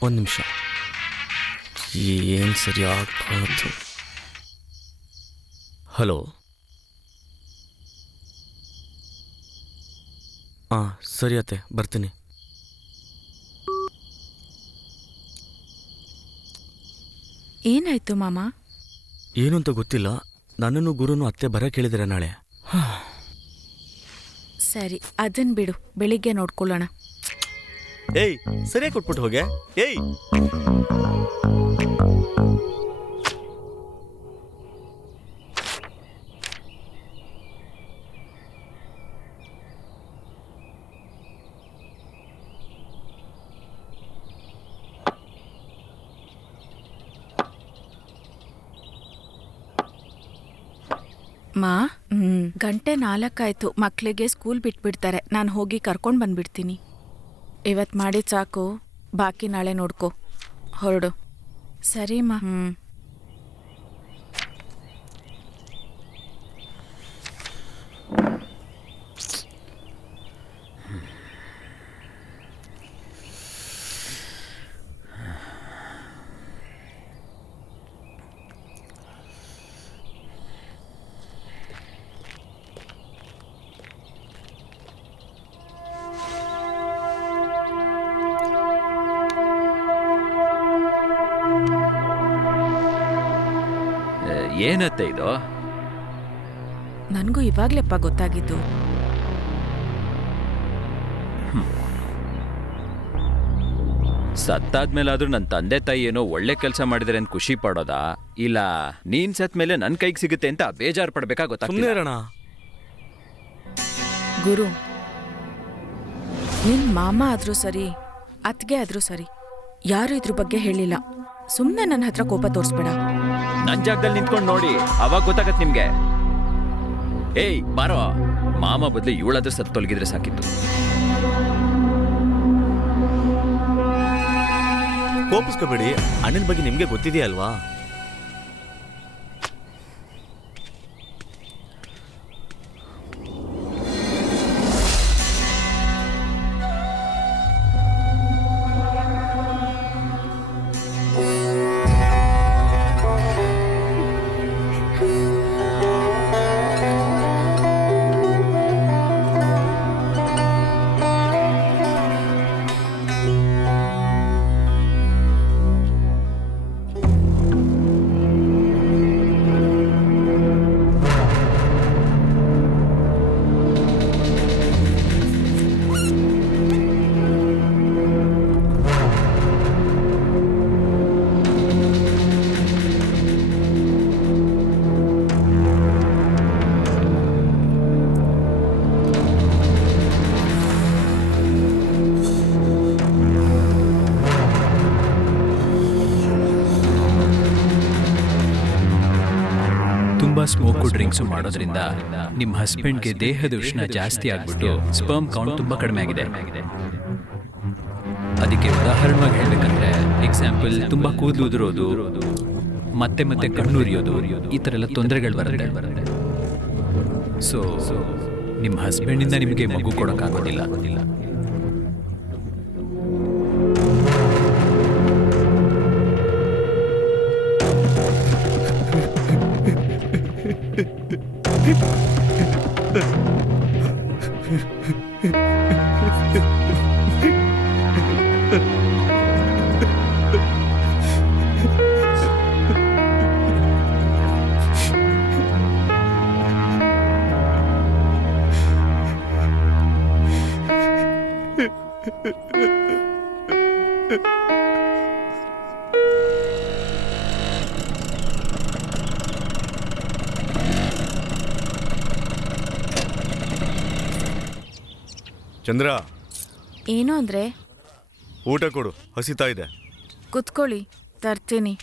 ಒಂದ್ ನಿಮಿಷ, ಏನ್ ಸರಿಯಾಗಿ ಕಾಣುತ್ತೆ. ಹಲೋ. ಸರಿ ಅತ್ತೆ, ಬರ್ತೀನಿ. ಏನಾಯ್ತು ಮಾಮ? ಏನು ಅಂತ ಗೊತ್ತಿಲ್ಲ, ನನ್ನನ್ನು ಗುರುನು ಅತ್ತೆ ಬರ ಕೇಳಿದರೆ ನಾಳೆ. ಸರಿ, ಅದನ್ ಬಿಡು, ಬೆಳಿಗ್ಗೆ ನೋಡ್ಕೊಳ್ಳೋಣ. ಏಯ್, ಸರಿಯಾಗಿ ಕೊಟ್ಬಿಟ್ಟು ಹೋಗೆ. ಏಯ್, ಮಾ, 4:00 ಮಕ್ಳಿಗೆ ಸ್ಕೂಲ್ ಬಿಟ್ಬಿಡ್ತಾರೆ. ನಾನು ಹೋಗಿ ಕರ್ಕೊಂಡು ಬಂದ್ಬಿಡ್ತೀನಿ. ಇವತ್ತು ಮಾಡಿದ ಸಾಕು, ಬಾಕಿ ನಾಳೆ ನೋಡ್ಕೊ. ಹೊರಡು. ಸರಿ ಮಾ. ಏನತ್ತೆ ಇದು? ನನಗೂ ಇವಾಗ್ಲೆಪ್ಪ ಗೊತ್ತಾಗಿದ್ದು. ಸತ್ತಾದ್ಮೇಲಾದ್ರೂ ನನ್ನ ತಂದೆ ತಾಯಿ ಏನೋ ಒಳ್ಳೆ ಕೆಲಸ ಮಾಡಿದರೆ ಅಂತ ಖುಷಿ ಪಡೋದಾ, ಇಲ್ಲ ನೀನ್ ಸತ್ ಮೇಲೆ ನನ್ನ ಕೈಗೆ ಸಿಗುತ್ತೆ ಅಂತ ಬೇಜಾರು ಪಡ್ಬೇಕಾ ಗೊತ್ತಾಗ್ತಿಲ್ಲ. ಗುರು, ನಿನ್ ಮಾಮ ಆದ್ರೂ ಸರಿ, ಅತ್ಗೆ ಆದ್ರೂ ಸರಿ, ಯಾರು ಇದ್ರ ಬಗ್ಗೆ ಹೇಳಿಲ್ಲ. ಸುಮ್ನೆ ನನ್ನ ಹತ್ರ ಕೋಪ ತೋರಿಸ್ಬೇಡ. ನನ್ ಜಾಗದಲ್ಲಿ ನಿಂತ್ಕೊಂಡು ನೋಡಿ, ಅವಾಗ ಗೊತ್ತಾಗತ್ ನಿಮ್ಗೆ. ಏಯ್ ಬಾರೋ, ಮಾಮ ಬದ್ಲು ಇವಳಾದ್ರೂ ಸತ್ತು ತೊಲಗಿದ್ರೆ ಸಾಕಿತ್ತು. ಕೋಪಿಸ್ಕೋಬೇಡಿ, ಅಣ್ಣನ ಬಗ್ಗೆ ನಿಮ್ಗೆ ಗೊತ್ತಿದೆಯಲ್ವಾ? ತುಂಬ ಸ್ಮೋಕು ಡ್ರಿಂಕ್ಸು ಮಾಡೋದ್ರಿಂದ ನಿಮ್ಮ ಹಸ್ಬೆಂಡ್ಗೆ ದೇಹದ ಉಷ್ಣ ಜಾಸ್ತಿ ಆಗ್ಬಿಟ್ಟು ಸ್ಪರ್ಮ್ ಕೌಂಟ್ ತುಂಬ ಕಡಿಮೆ ಆಗಿದೆ. ಅದಕ್ಕೆ ಉದಾಹರಣವಾಗಿ ಹೇಳ್ಬೇಕಂದ್ರೆ ಎಕ್ಸಾಂಪಲ್ ತುಂಬ ಕೂದಲು ಉದುರೋದು, ಮತ್ತೆ ಮತ್ತೆ ಕಣ್ಣು ಉರಿಯೋದು, ಈ ಥರ ಎಲ್ಲ ತೊಂದರೆಗಳು ಬರುತ್ತೆ. ಸೊ ನಿಮ್ಮ ಹಸ್ಬೆಂಡಿಂದ ನಿಮಗೆ ಮಗು ಕೊಡೋಕ್ಕಾಗೋದಿಲ್ಲ. ಚಂದ್ರ, ಏನು ಅಂದ್ರೆ? ಊಟ ಕೊಡು, ಹಸಿತಾ ಇದೆ. ಕುತ್ಕೊಳ್ಳಿ, ತರ್ತೀನಿ.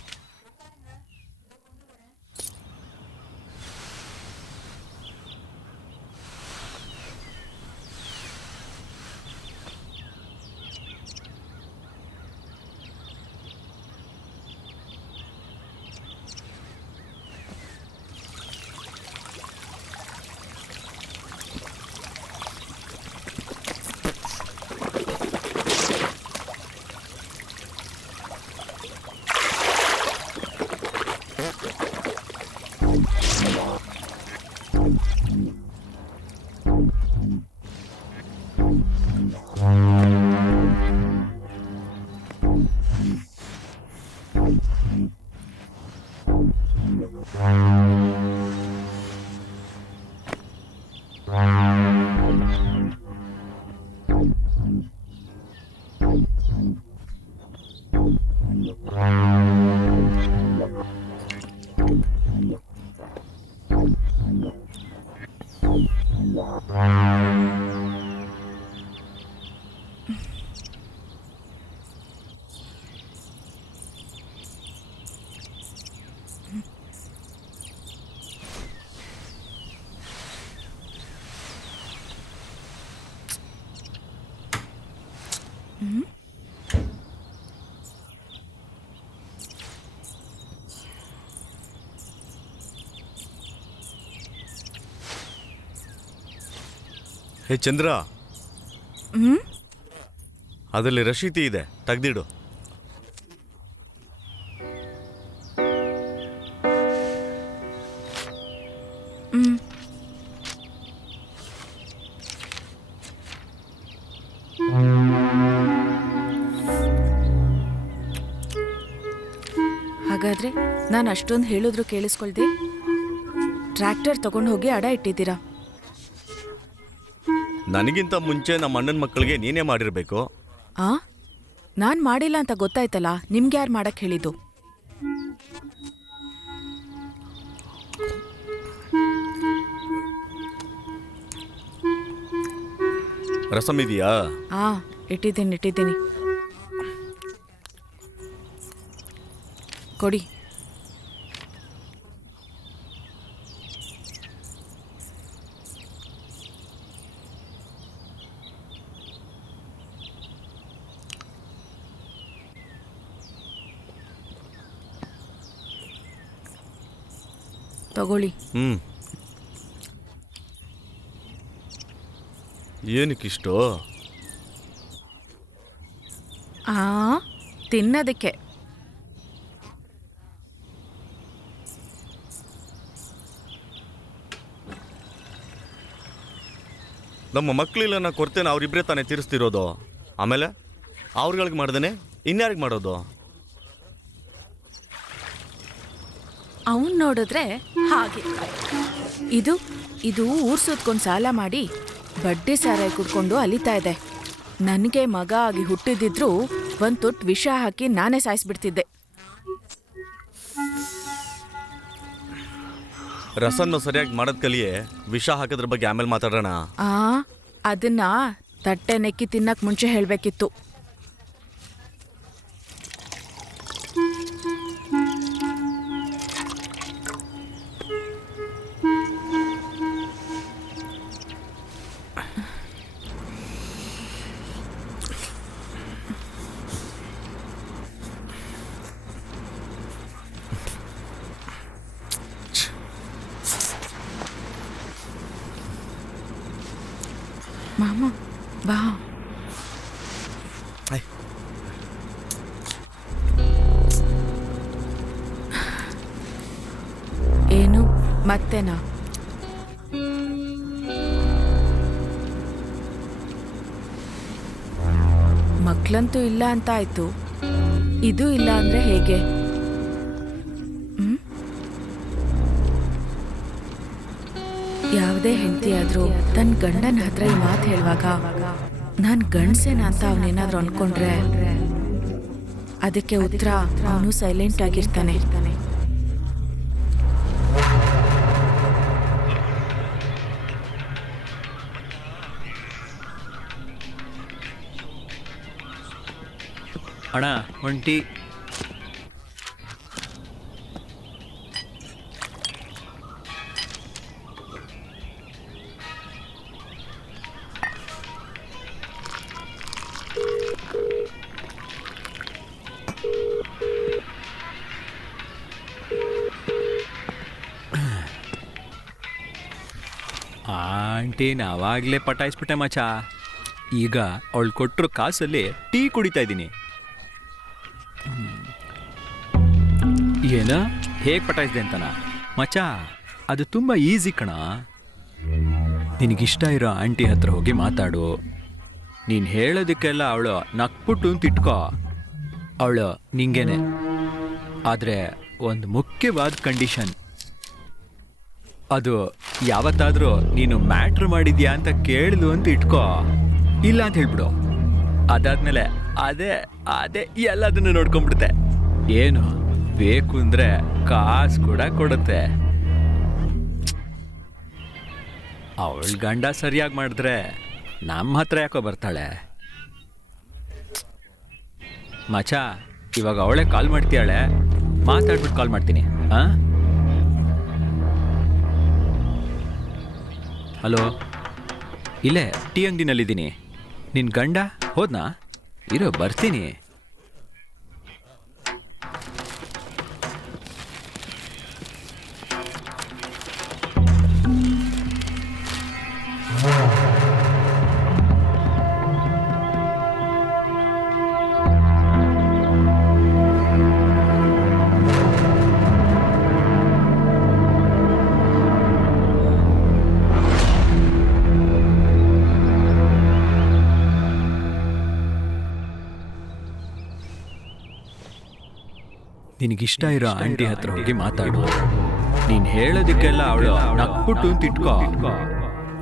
ಹೇ ಚಂದ್ರ, ಅದರಲ್ಲಿ ರಶೀತಿ ಇದೆ, ತೆಗ್ದಿಡು. ಹಾಗಾದ್ರೆ ನಾನು ಅಷ್ಟೊಂದು ಹೇಳಿದ್ರು ಕೇಳಿಸ್ಕೊಳ್ದೆ ಟ್ರ್ಯಾಕ್ಟರ್ ತಗೊಂಡು ಹೋಗಿ ಅಡ ಇಟ್ಟಿದ್ದೀರಾ? ನನಗಿಂತ ಮುಂಚೆ ನಮ್ಮ ಅಣ್ಣನ ಮಕ್ಕಳಿಗೆ ನೀನೇ ಮಾಡಿರ್ಬೇಕು. ನಾನು ಮಾಡಿಲ್ಲ ಅಂತ ಗೊತ್ತಾಯ್ತಲ್ಲ, ನಿಮ್ಗೆ ಯಾರು ಮಾಡಕ್ ಹೇಳಿದ್ದು? ರಸಮ್ ಇದೆಯಾ? ಇಟ್ಟಿದ್ದೀನಿ. ಕೊಡಿ. ತಗೊಳ್ಳಿ. ಏನಕ್ಕಿಷ್ಟು? ತಿನ್ನೋದಕ್ಕೆ. ನಮ್ಮ ಮಕ್ಕಳಿಲ್ಲ ನಾ ಕೊಡ್ತೇನೆ, ಅವರಿಬ್ಬರೇ ತಾನೇ ತೀರಿಸ್ತಿರೋದು. ಆಮೇಲೆ ಅವ್ರಗಳಿಗೆ ಮಾಡ್ದೇನೆ ಇನ್ಯಾರಿಗೆ ಮಾಡೋದು? ಅವನ್ ನೋಡಿದ್ರೆ ಹಾಗೆ. ಇದು ಊರ್ ಸುತ್ಕೊಂಡು ಸಾಲ ಮಾಡಿ ಬಡ್ಡಿ ಸಾರಾಯಿ ಕುಡ್ಕೊಂಡು ಅಲಿತಾ ಇದೆ. ನನಗೆ ಮಗ ಆಗಿ ಹುಟ್ಟಿದಿದ್ರು ಒಂದು ತೊಟ್ಟು ವಿಷ ಹಾಕಿ ನಾನೇ ಸಾಯಿಸ್ಬಿಡ್ತಿದ್ದೆ. ರಸನ್ನು ಸರಿಯಾಗಿ ಮಾಡೋದ್ ಕಲಿಯೇ, ವಿಷ ಹಾಕೋದ್ರ ಬಗ್ಗೆ ಆಮೇಲೆ ಮಾತಾಡೋಣ. ಅದನ್ನ ತಟ್ಟೆ ನೆಕ್ಕಿ ತಿನ್ನಕ್ ಮುಂಚೆ ಹೇಳ್ಬೇಕಿತ್ತು. ಮಾಮ ಬಾ. ಐ. ಏನು ಮತ್ತೆನಾ? ಮಕ್ಳಂತೂ ಇಲ್ಲ ಅಂತ ಆಯ್ತು, ಇದು ಇಲ್ಲ ಅಂದ್ರೆ ಹೇಗೆ? ಯಾವುದೇ ಹೆಂಡತಿಯಾದ್ರೂ ತನ್ನ ಗಂಡನ ಹತ್ರ ಈ ಮಾತು ಹೇಳುವಾಗ ನಾನು ಗಂಡಸೇನ ಅಂತ ಅವನೇನಾದ್ರೂ ಅನ್ಕೊಂಡ್ರೆ ಅದಕ್ಕೆ ಉತ್ತರ ಅವನು ಸೈಲೆಂಟ್ ಆಗಿರ್ತಾನೆ. ಅಣ್ಣ ಒಂಟಿ. ಆಂಟಿ ನಾವಾಗಲೇ ಪಟಾಯಿಸ್ಬಿಟ್ಟೆ ಮಚ. ಈಗ ಅವಳು ಕೊಟ್ಟರು ಕಾಸಲ್ಲಿ ಟೀ ಕುಡಿತಾ ಇದ್ದೀನಿ. ಏನ ಹೇಗೆ ಪಟಾಯಿಸ್ದೆ ಅಂತನ ಮಚ? ಅದು ತುಂಬ ಈಸಿ ಕಣ. ನಿನಗಿಷ್ಟ ಇರೋ ಆಂಟಿ ಹತ್ರ ಹೋಗಿ ಮಾತಾಡು. ನೀನು ಹೇಳೋದಕ್ಕೆಲ್ಲ ಅವಳು ನಕ್ಬಿಟ್ಟು ಅಂತ ಇಟ್ಕೋ. ಅವಳು ನಿಂಗೇನೆ. ಆದರೆ ಒಂದು ಮುಖ್ಯವಾದ ಕಂಡೀಷನ್, ಅದು ಯಾವತ್ತಾದರೂ ನೀನು ಮ್ಯಾಟ್ರ್ ಮಾಡಿದ್ಯಾ ಅಂತ ಕೇಳಿದ್ಲು ಅಂತ ಇಟ್ಕೋ. ಇಲ್ಲ ಅಂತ ಹೇಳ್ಬಿಡು. ಅದಾದ್ಮೇಲೆ ಅದೇ ಅದೇ ಎಲ್ಲದನ್ನು ನೋಡ್ಕೊಂಡ್ಬಿಡುತ್ತೆ. ಏನು ಬೇಕು ಅಂದರೆ ಕಾಸು ಕೂಡ ಕೊಡುತ್ತೆ. ಅವಳ ಗಂಡ ಸರಿಯಾಗಿ ಮಾಡಿದ್ರೆ ನಮ್ಮ ಹತ್ರ ಯಾಕೋ ಬರ್ತಾಳೆ ಮಚ. ಇವಾಗ ಅವಳೇ ಕಾಲ್ ಮಾಡ್ತೀಯಾಳೆ, ಮಾತಾಡ್ಬಿಟ್ಟು ಕಾಲ್ ಮಾಡ್ತೀನಿ. ಹಾಂ, ಹಲೋ, ಇಲ್ಲೇ ಟೀ ಅಂಗಡಿನಲ್ಲಿದ್ದೀನಿ. ನಿನ್ನ ಗಂಡ ಹೋದ್ನಾ? ಇರೋ ಬರ್ತೀನಿ. ನಿನಗಿಷ್ಟ ಇರೋ ಆಂಟಿ ಹತ್ರ ಹೋಗಿ ಮಾತಾಡು. ನೀನು ಹೇಳೋದಕ್ಕೆಲ್ಲ ಅವಳು ನಕ್ಬಿಟ್ಟು ಅಂತ ಇಟ್ಕೋ.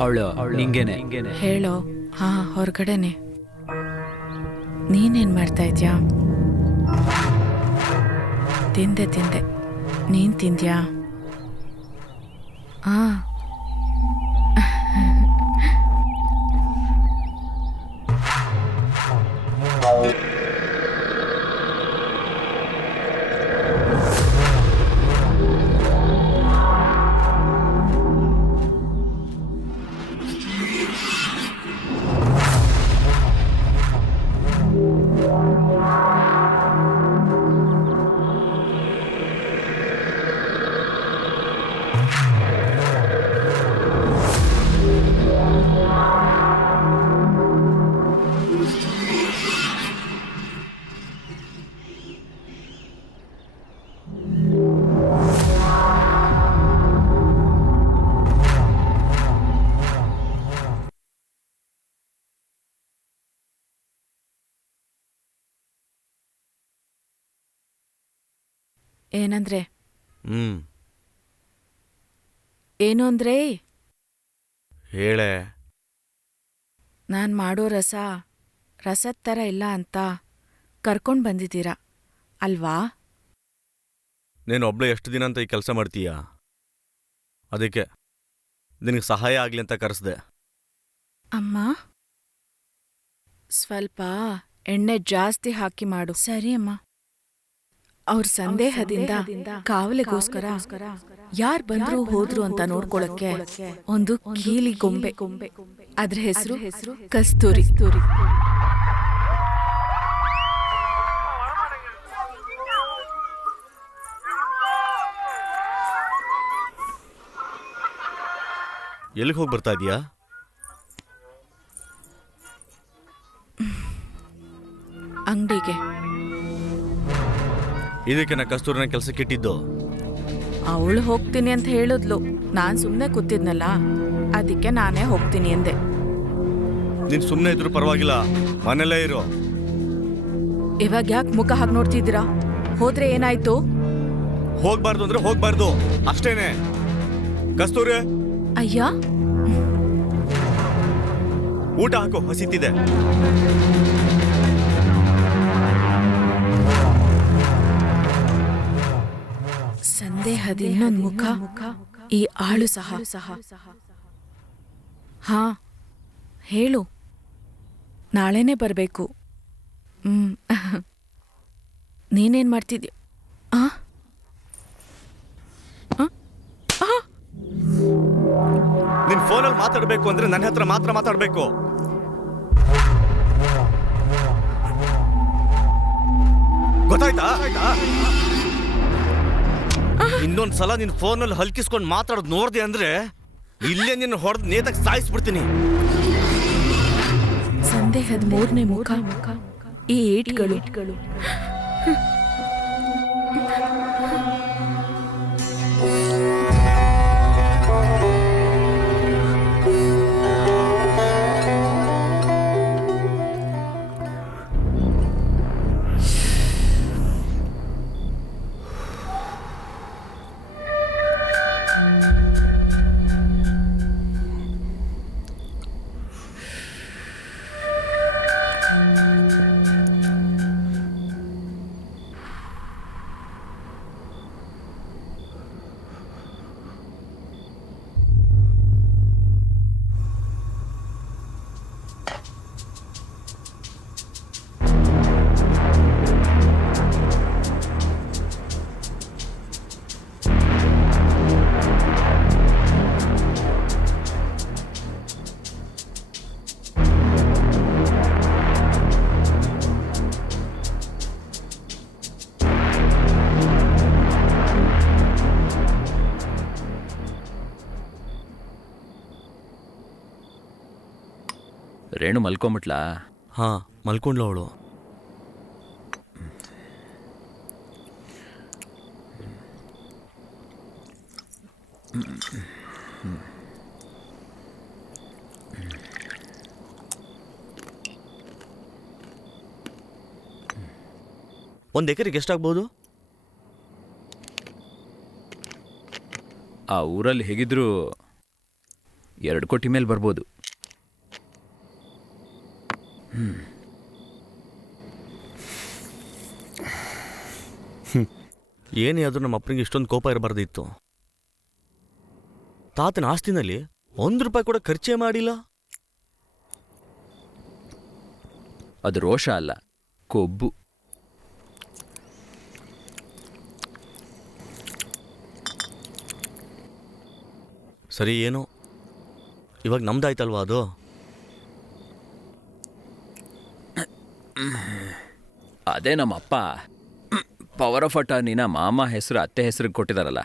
ಅವಳು ನಿಂಗೇನೆ. ಹೇಳೋ. ಹಾ, ಹೊರಗಡೆನೆ. ನೀನೇನ್ ಮಾಡ್ತಾ ಇದ್ಯಾ? ತಿಂದೆ. ನೀನ್ ತಿಂದ್ಯಾ? ಆ ಏನಂದ್ರೆ? ಏನು ಅಂದ್ರೆ? ಹೇಳೆ. ನಾನ್ ಮಾಡೋ ರಸದ ಥರ ಇಲ್ಲ ಅಂತ ಕರ್ಕೊಂಡ್ ಬಂದಿದ್ದೀರಾ ಅಲ್ವಾ? ನೀನು ಒಬ್ಳೆ ಎಷ್ಟು ದಿನ ಅಂತ ಈ ಕೆಲಸ ಮಾಡ್ತೀಯಾ? ಅದಕ್ಕೆ ನಿನಗೆ ಸಹಾಯ ಆಗಲಿ ಅಂತ ಕರೆಸ್ದೆ. ಅಮ್ಮ, ಸ್ವಲ್ಪ ಎಣ್ಣೆ ಜಾಸ್ತಿ ಹಾಕಿ ಮಾಡು. ಸರಿ ಅಮ್ಮ. ಅವ್ರ ಸಂದೇಹದಿಂದ ಕಾವಲಿಗೋಸ್ಕರ ಯಾರ್ ಬಂದ್ರು ಹೋದ್ರು ಅಂತ ನೋಡ್ಕೊಳಕ್ಕೆ ಒಂದು ಕೀಲಿ ಗೊಂಬೆ. ಅದ್ರ ಹೆಸರು ಕಸ್ತೂರಿ. ಎಲ್ಲಿಗೆ ಹೋಗಿ ಬರ್ತಾ ಇದೀಯಾ? ಅಂಗಡಿಗೆ. ಇದಕ್ಕೆ ನಾ ಕಸ್ತೂರಿನ ಕೆಲಸಕ್ಕೆ ಇಟ್ಟಿದ್ದು. ಅವಳು ಹೋಗ್ತೀನಿ ಅಂತ ಹೇಳಿದ್ಲು. ನಾನು ಸುಮ್ಮನೆ ಕೂತಿದ್ನಲ್ಲ, ಅದಕ್ಕೆ ನಾನೇ ಹೋಗ್ತೀನಿ ಎಂದೆ. ನೀನ್ ಸುಮ್ಮನೆ ಇದ್ರು ಪರವಾಗಿಲ್ಲ, ಮನೆಯಲ್ಲೇ ಇರು. ಇವಾಗ ಯಾಕೆ ಮುಖ ಹಾಗೆ ನೋಡ್ತಿದ್ದೀರಾ? ಹೋದ್ರೆ ಏನಾಯ್ತು? ಹೋಗ್ಬಾರ್ದು ಅಂದ್ರೆ ಹೋಗ್ಬಾರ್ದು ಅಷ್ಟೇನೆ. ಕಸ್ತೂರಿ, ಅಯ್ಯ, ಊಟ ಹಾಕು, ಹಸಿತಿದೆ. ಸಂದೇಹದ ಇನ್ನೊಂದು ಮುಖ ಈ ಆಳು ಸಹ. ಹಾ, ಹೇಳು. ನಾಳೆನೇ ಬರಬೇಕು. ನೀನೇನ್ ಮಾಡ್ತಿದ್ಯ? ನಿನ್ ಫೋನಲ್ಲಿ ಮಾತಾಡ್ಬೇಕು ಅಂದ್ರೆ ನನ್ನ ಹತ್ರ ಮಾತ್ರ ಮಾತಾಡ್ಬೇಕು. ಗೊತ್ತಾಯ್ತಾ? ಇನ್ನೊಂದ್ಸಲ ನಿನ್ ಫೋನಲ್ಲಿ ಹಲ್ಕಿಸ್ಕೊಂಡು ಮಾತಾಡೋದು ನೋಡ್ದೆ ಅಂದ್ರೆ ಇಲ್ಲೇ ನಿನ್ನ ಹೊಡೆದು ನೇತಕ್ಕೆ ಸಾಯಿಸ್ಬಿಡ್ತೀನಿ. ಸಂದೇಹದ ಮೂರನೇ ಮುಖ ಈ ಏಟ್ಗಳು. ರೇಣು ಮಲ್ಕೊಂಬಿಟ್ಲಾ? ಹಾ, ಮಲ್ಕೊಂಡ್ಲ ಅವಳು. ಒಂದ್ ಎಕರೆಗೆ ಎಷ್ಟಾಗ್ಬೋದು? ಆ ಊರಲ್ಲಿ ಹೇಗಿದ್ರು 2 ಕೋಟಿ ಮೇಲೆ ಬರ್ಬೋದು. ಏನೇ ಆದ್ರೂ ನಮ್ಮ ಅಪ್ಪನಿಗೆ ಇಷ್ಟೊಂದು ಕೋಪ ಇರಬಾರ್ದಿತ್ತು. ತಾತನ ಆಸ್ತಿನಲ್ಲಿ 1 ರೂಪಾಯಿ ಕೂಡ ಖರ್ಚೇ ಮಾಡಿಲ್ಲ. ಅದು ರೋಷ ಅಲ್ಲ, ಕೊಬ್ಬು. ಸರಿ, ಏನು ಇವಾಗ ನಮ್ದಾಯ್ತಲ್ವಾ ಅದು? ಅದೇ ನಮ್ಮಪ್ಪ ಪವರ್ ಆಫ್ ಅಟಾರ್ನಿನ ಮಾಮ ಹೆಸರು ಅತ್ತೆ ಹೆಸರಿಗೆ ಕೊಟ್ಟಿದಾರಲ್ಲ.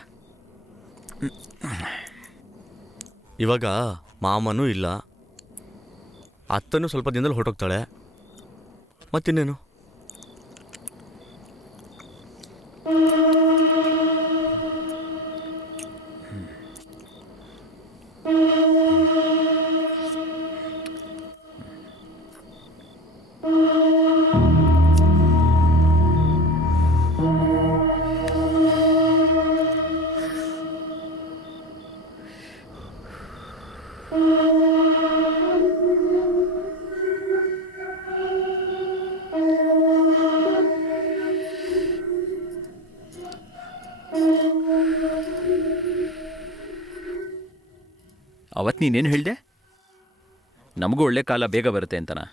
ಇವಾಗ ಮಾಮನೂ ಇಲ್ಲ, ಅತ್ತನೂ ಸ್ವಲ್ಪ ದಿನದಲ್ಲಿ ಹೊರಟೋಗ್ತಾಳೆ. ಮತ್ತಿನ್ನೇನು? ಅವತ್ತು ನೀನೇನು ಹೇಳಿದೆ? ನಮಗೂ ಒಳ್ಳೆ ಕಾಲ ಬೇಗ ಬರುತ್ತೆ ಅಂತನಾ?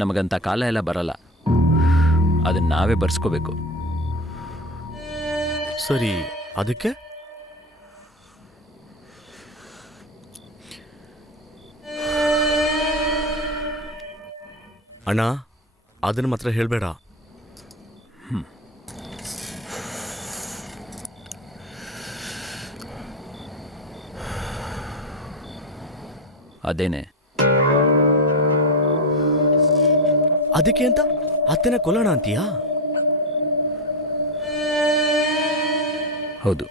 ನಮಗಂಥ ಕಾಲ ಎಲ್ಲ ಬರಲ್ಲ, ಅದನ್ನ ನಾವೇ ಬರ್ಸ್ಕೋಬೇಕು. ಸರಿ, ಅದಕ್ಕೆ ಅಣ್ಣ ಅದನ್ನ ಮಾತ್ರ ಹೇಳಬೇಡ. ಅದೇನೆ. ಅದಕ್ಕೆ ಅಂತ ಅತ್ತೆನ ಕೊಲ್ಲೋಣ ಅಂತೀಯಾ? ಹೌದು.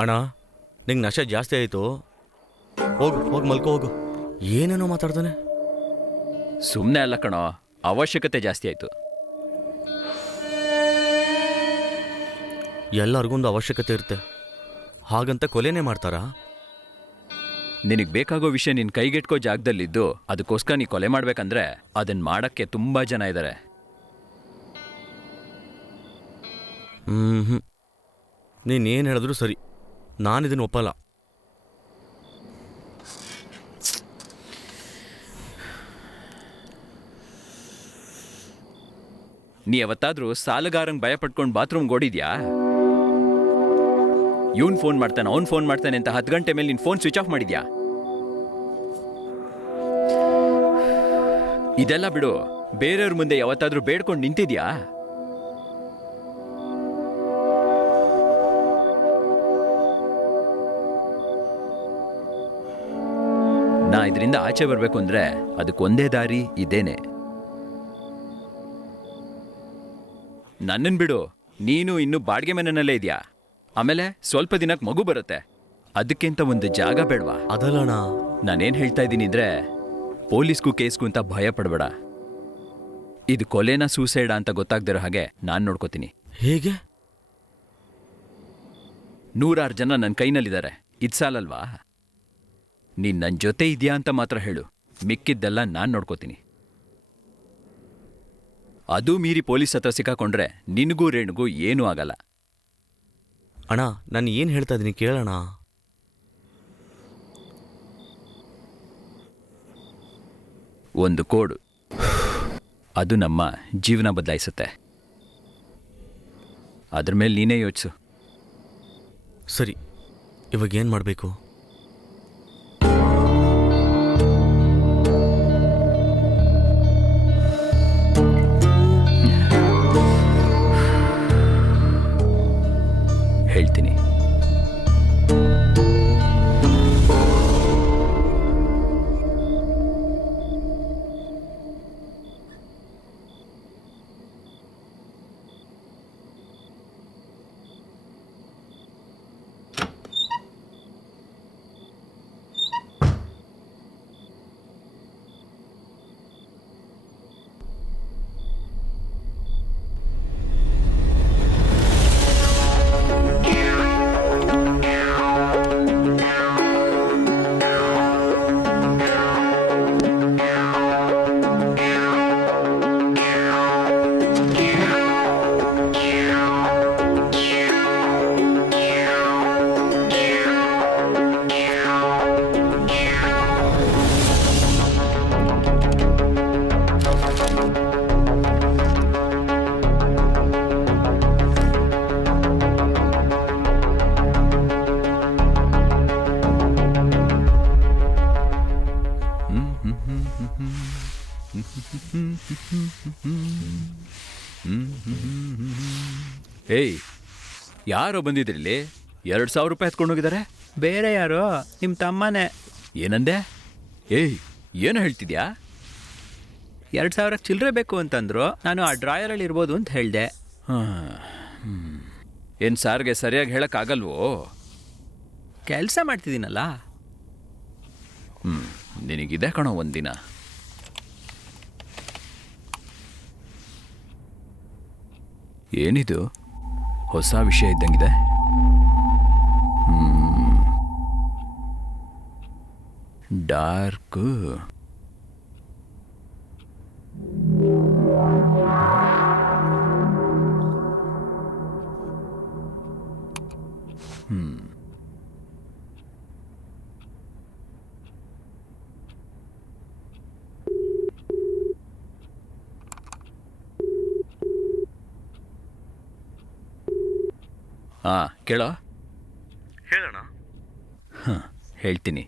ಅಣ್ಣ, ನಿಂಗೆ ನಶೆ ಜಾಸ್ತಿ ಆಯಿತು. ಹೋಗು ಹೋಗಿ ಮಲ್ಕೋ ಹೋಗು. ಏನೇನೋ ಮಾತಾಡ್ತಾನೆ. ಸುಮ್ಮನೆ ಅಲ್ಲ ಕಣೋ, ಅವಶ್ಯಕತೆ ಜಾಸ್ತಿ ಆಯಿತು. ಎಲ್ಲರಿಗೊಂದು ಅವಶ್ಯಕತೆ ಇರುತ್ತೆ, ಹಾಗಂತ ಕೊಲೆನೇ ಮಾಡ್ತಾರಾ? ನಿನಗೆ ಬೇಕಾಗೋ ವಿಷಯ ನಿನ್ನ ಕೈಗೆಟ್ಕೋ ಜಾಗದಲ್ಲಿದ್ದು ಅದಕ್ಕೋಸ್ಕರ ನೀ ಕೊಲೆ ಮಾಡ್ಬೇಕಂದ್ರೆ ಅದನ್ನ ಮಾಡಕ್ಕೆ ತುಂಬಾ ಜನ ಇದ್ದಾರೆ. ನೀನೇನು ಹೇಳಿದ್ರು ಸರಿ, ನಾನಿದನ್ನು ಒಪ್ಪಲ್ಲ. ನೀ ಯಾವತ್ತಾದ್ರೂ ಸಾಲಗಾರಂಗ್ ಭಯ ಪಟ್ಕೊಂಡು ಬಾತ್ರೂಮ್ಗೆ ಓಡಿದ್ಯಾ? ಇವನ್ ಫೋನ್ ಮಾಡ್ತಾನೆ, ಅವ್ನು ಫೋನ್ ಮಾಡ್ತಾನೆ ಅಂತ 10 ಗಂಟೆ ಮೇಲೆ ನಿನ್ ಫೋನ್ ಸ್ವಿಚ್ ಆಫ್ ಮಾಡಿದ್ಯಾ? ಇದೆಲ್ಲ ಬಿಡು, ಬೇರೆಯವ್ರ ಮುಂದೆ ಯಾವತ್ತಾದ್ರೂ ಬೇಡ್ಕೊಂಡು ನಿಂತಿದ್ಯಾ? ನಾ ಇದರಿಂದ ಆಚೆ ಬರ್ಬೇಕು ಅಂದ್ರೆ ಅದಕ್ಕೊಂದೇ ದಾರಿ ಇದೇನೆ. ನನ್ನನ್ ಬಿಡು, ನೀನು ಇನ್ನು ಬಾಡಿಗೆ ಮನೆಯಲ್ಲೇ ಇದೆಯಾ. ಆಮೇಲೆ ಸ್ವಲ್ಪ ದಿನಕ್ಕೆ ಮಗು ಬರುತ್ತೆ, ಅದಕ್ಕಿಂತ ಒಂದು ಜಾಗ ಬೇಡವಾ? ಅದಲ್ಲಣ್ಣ, ನಾನೇನ್ ಹೇಳ್ತಾ ಇದ್ದೀನಿ ಅಂದ್ರೆ, ಪೊಲೀಸ್ಗೂ ಕೇಸ್ಗೂ ಅಂತ ಭಯ ಪಡಬೇಡ. ಇದು ಕೊಲೆನ ಸೂಸೈಡ ಅಂತ ಗೊತ್ತಾಗ್ದಿರೋ ಹಾಗೆ ನಾನು ನೋಡ್ಕೋತೀನಿ. ಹೇಗೆ? 100 ಜನ ನನ್ನ ಕೈನಲ್ಲಿದ್ದಾರೆ, ಇದು ಸಾಲಲ್ವಾ? ನೀನ್ ನನ್ನ ಜೊತೆ ಇದೆಯಾ ಅಂತ ಮಾತ್ರ ಹೇಳು, ಮಿಕ್ಕಿದ್ದೆಲ್ಲ ನಾನು ನೋಡ್ಕೋತೀನಿ. ಅದು ಮೀರಿ ಪೊಲೀಸ್ ಹತ್ರ ಸಿಕ್ಕಾಕೊಂಡ್ರೆ ನಿನಗೂ ರೇಣುಗೂ ಏನೂ ಆಗಲ್ಲ. ಅಣ್ಣ, ನಾನು ಏನು ಹೇಳ್ತಾ ಇದ್ದೀನಿ ಕೇಳೋಣ. ಒಂದು ಕೋಡು, ಅದು ನಮ್ಮ ಜೀವನ ಬದಲಾಯಿಸುತ್ತೆ. ಅದ್ರ ಮೇಲೆ ನೀನೇ ಯೋಚಿಸು. ಸರಿ, ಇವಾಗ ಏನು ಮಾಡಬೇಕು? ಹೇಳ್ತೀನಿ. ಏಯ್, ಯಾರೋ ಬಂದಿದ್ರಿಲ್ಲಿ? 2,000 ರೂಪಾಯಿ ಎತ್ಕೊಂಡೋಗಿದ್ದಾರೆ. ಬೇರೆ ಯಾರು? ನಿಮ್ಮ ತಮ್ಮನೇ. ಏನಂದೆ? ಏಯ್, ಏನು ಹೇಳ್ತಿದ್ಯಾ? 2,000 ಚಿಲ್ಲರೆ ಬೇಕು ಅಂತಂದ್ರು. ನಾನು ಆ ಡ್ರಾಯರಲ್ಲಿ ಇರ್ಬೋದು ಅಂತ ಹೇಳಿದೆ. ಏನು ಸಾರ್ಗೆ ಸರಿಯಾಗಿ ಹೇಳೋಕ್ಕಾಗಲ್ವೋ? ಕೆಲಸ ಮಾಡ್ತಿದ್ದೀನಲ್ಲ. ನಿನಗಿದೆ ಕಣೋ ಒಂದಿನ. ಏನಿದು ಹೊಸ ವಿಷಯ ಇದ್ದಂಗಿದೆ? ಡಾರ್ಕ್. ಕೇಳೋ. ಹೇಳೋಣ. ಹೇಳ್ತೀನಿ.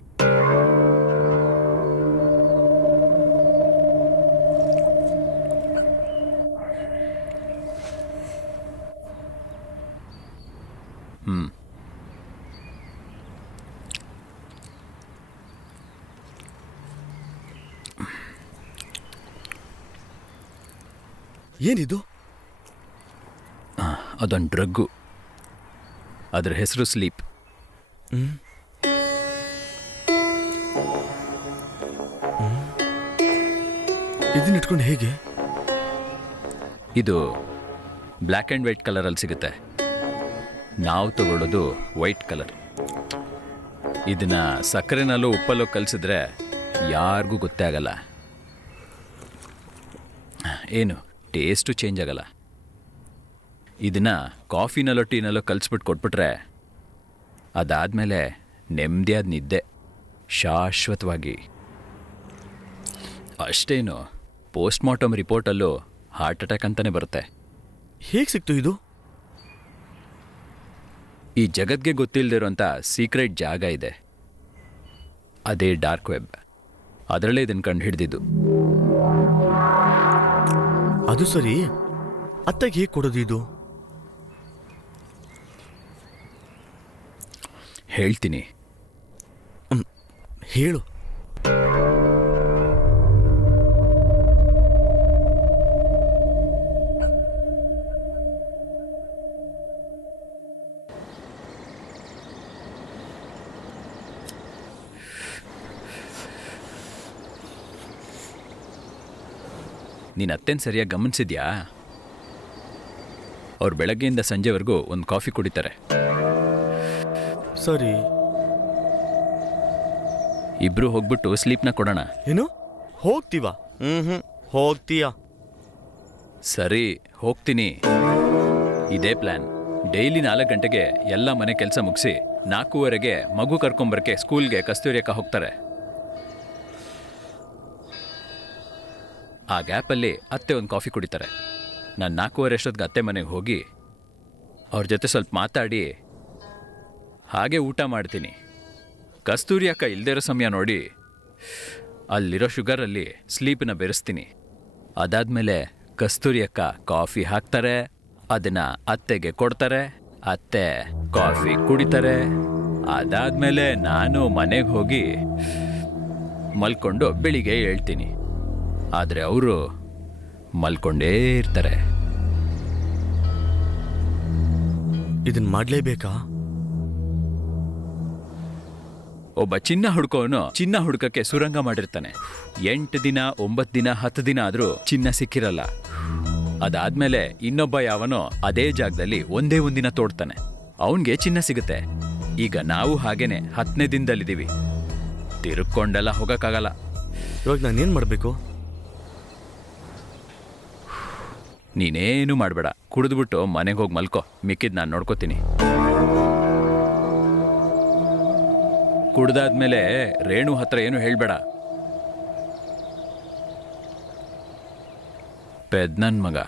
ಏನಿದು? ಅದೊಂದು ಡ್ರಗ್ಗು. ಅದರ ಹೆಸರು ಸ್ಲೀಪ್. ಇದನ್ನ ಇಟ್ಕೊಂಡು ಹೇಗೆ? ಇದು ಬ್ಲ್ಯಾಕ್ ಆ್ಯಂಡ್ ವೈಟ್ ಕಲರಲ್ಲಿ ಸಿಗುತ್ತೆ. ನಾವು ತಗೊಳ್ಳೋದು ವೈಟ್ ಕಲರ್. ಇದನ್ನ ಸಕ್ಕರೆನಲ್ಲೋ ಉಪ್ಪಲ್ಲೋ ಕಲಿಸಿದ್ರೆ ಯಾರಿಗೂ ಗೊತ್ತೇ ಆಗಲ್ಲ. ಏನು ಟೇಸ್ಟು ಚೇಂಜ್ ಆಗಲ್ಲ. ಇದನ್ನ ಕಾಫಿನಲ್ಲೋ ಟೀನಲ್ಲೋ ಕಲಿಸ್ಬಿಟ್ಟು ಕೊಟ್ಬಿಟ್ರೆ ಅದಾದಮೇಲೆ ನೆಮ್ಮದಿಯಾದ ನಿದ್ದೆ ಶಾಶ್ವತವಾಗಿ. ಅಷ್ಟೇನು ಪೋಸ್ಟ್ಮಾರ್ಟಮ್ ರಿಪೋರ್ಟಲ್ಲೂ ಹಾರ್ಟ್ ಅಟ್ಯಾಕ್ ಅಂತಲೇ ಬರುತ್ತೆ. ಹೇಗೆ ಸಿಕ್ತು ಇದು? ಈ ಜಗತ್ಗೆ ಗೊತ್ತಿಲ್ಲದಿರೋಂಥ ಸೀಕ್ರೆಟ್ ಜಾಗ ಇದೆ, ಅದೇ ಡಾರ್ಕ್ ವೆಬ್. ಅದರಲ್ಲೇ ಇದನ್ನು ಕಂಡು ಹಿಡಿದಿದ್ದು. ಅದು ಸರಿ, ಅತ್ತಗೆ ಹೇಗೆ ಕೊಡೋದು ಇದು? ಹೇಳ್ತೀನಿ, ಹೇಳು. ನೀನು ಅತ್ತೇನು ಸರಿಯಾಗಿ ಗಮನಿಸಿದ್ಯಾ? ಅವ್ರು ಬೆಳಗ್ಗೆಯಿಂದ ಸಂಜೆವರೆಗೂ ಒಂದು ಕಾಫಿ ಕುಡಿತಾರೆ. ಸರಿ, ಇಬ್ರು ಹೋಗ್ಬಿಟ್ಟು ಸ್ಲೀಪ್ನ ಕೊಡೋಣ. ಏನು ಹೋಗ್ತೀವಾ? ಹೋಗ್ತೀಯಾ? ಸರಿ, ಹೋಗ್ತೀನಿ. ಇದೇ ಪ್ಲ್ಯಾನ್. ಡೈಲಿ 4 ಗಂಟೆಗೆ ಎಲ್ಲ ಮನೆ ಕೆಲಸ ಮುಗಿಸಿ 4:15ಗೆ ಮಗು ಕರ್ಕೊಂಬರಕ್ಕೆ ಸ್ಕೂಲ್ಗೆ ಕಸ್ತೂರಿ ಅಕ್ಕ ಹೋಗ್ತಾರೆ. ಆ ಗ್ಯಾಪಲ್ಲಿ ಅತ್ತೆ ಒಂದು ಕಾಫಿ ಕುಡಿತಾರೆ. ನಾನು 4:15 ಅಷ್ಟೊತ್ತಿಗೆ ಅತ್ತೆ ಮನೆಗೆ ಹೋಗಿ ಅವ್ರ ಜೊತೆ ಸ್ವಲ್ಪ ಮಾತಾಡಿ ಹಾಗೆ ಊಟ ಮಾಡ್ತೀನಿ. ಕಸ್ತೂರಿ ಅಕ್ಕ ಇಲ್ಲದೇ ಇರೋ ಸಮಯ ನೋಡಿ ಅಲ್ಲಿರೋ ಶುಗರಲ್ಲಿ ಸ್ಲೀಪನ್ನ ಬೆರೆಸ್ತೀನಿ. ಅದಾದಮೇಲೆ ಕಸ್ತೂರಿ ಅಕ್ಕ ಕಾಫಿ ಹಾಕ್ತಾರೆ, ಅದನ್ನು ಅತ್ತೆಗೆ ಕೊಡ್ತಾರೆ, ಅತ್ತೆ ಕಾಫಿ ಕುಡಿತಾರೆ. ಅದಾದಮೇಲೆ ನಾನು ಮನೆಗೆ ಹೋಗಿ ಮಲ್ಕೊಂಡು ಬೆಳಿಗ್ಗೆ ಹೇಳ್ತೀನಿ. ಆದರೆ ಅವರು ಮಲ್ಕೊಂಡೇ ಇರ್ತಾರೆ. ಇದನ್ನ ಮಾಡಲೇಬೇಕಾ? ಒಬ್ಬ ಚಿನ್ನ ಹುಡುಕೋನು ಚಿನ್ನ ಹುಡುಕಕ್ಕೆ ಸುರಂಗ ಮಾಡಿರ್ತಾನೆ. 8 ದಿನ 9 ದಿನ 10 ದಿನ ಆದರೂ ಚಿನ್ನ ಸಿಕ್ಕಿರಲ್ಲ. ಅದಾದ್ಮೇಲೆ ಇನ್ನೊಬ್ಬ ಯಾವನೋ ಅದೇ ಜಾಗದಲ್ಲಿ ಒಂದೇ ಒಂದಿನ ತೋಡ್ತಾನೆ, ಅವನಿಗೆ ಚಿನ್ನ ಸಿಗುತ್ತೆ. ಈಗ ನಾವು ಹಾಗೇನೆ 10ನೇ ದಿನದಲ್ಲಿದ್ದೀವಿ. ತಿರುಗ್ಕೊಂಡೆಲ್ಲ ಹೋಗೋಕ್ಕಾಗಲ್ಲ. ಇವಾಗ ನಾನೇನು ಮಾಡಬೇಕು? ನೀನೇನು ಮಾಡಬೇಡ, ಕುಡಿದ್ಬಿಟ್ಟು ಮನೆಗೆ ಹೋಗಿ ಮಲ್ಕೋ. ಮಿಕ್ಕಿದ್ ನಾನು ನೋಡ್ಕೋತೀನಿ. ಕುಡ್ದಾದ್ಮೇಲೆ ರೇಣು ಹತ್ರ ಏನು ಹೇಳಬೇಡ. ಪೆದ್ನನ್ ಮಗ.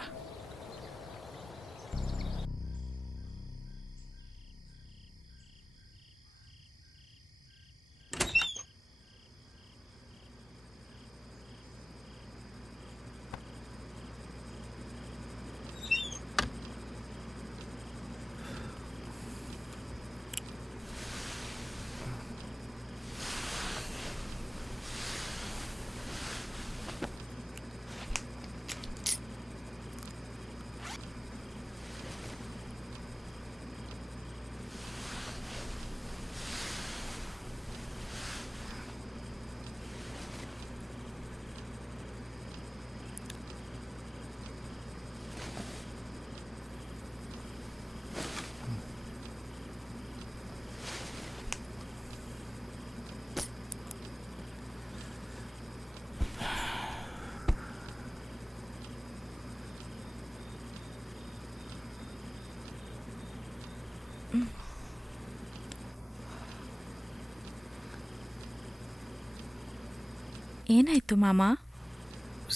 ಏನಾಯ್ತು ಮಾಮ?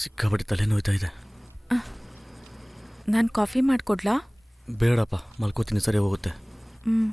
ಸಿಕ್ಕಾಪಟ್ಟೆ ತಲೆ ನೋಯ್ತಾ ಇದೆ. ನಾನು ಕಾಫಿ ಮಾಡಿಕೊಡ್ಲಾ? ಬೇಡಪ್ಪ, ಮಲ್ಕೋತೀನಿ, ಸರಿ ಹೋಗುತ್ತೆ. ಹ್ಞೂ.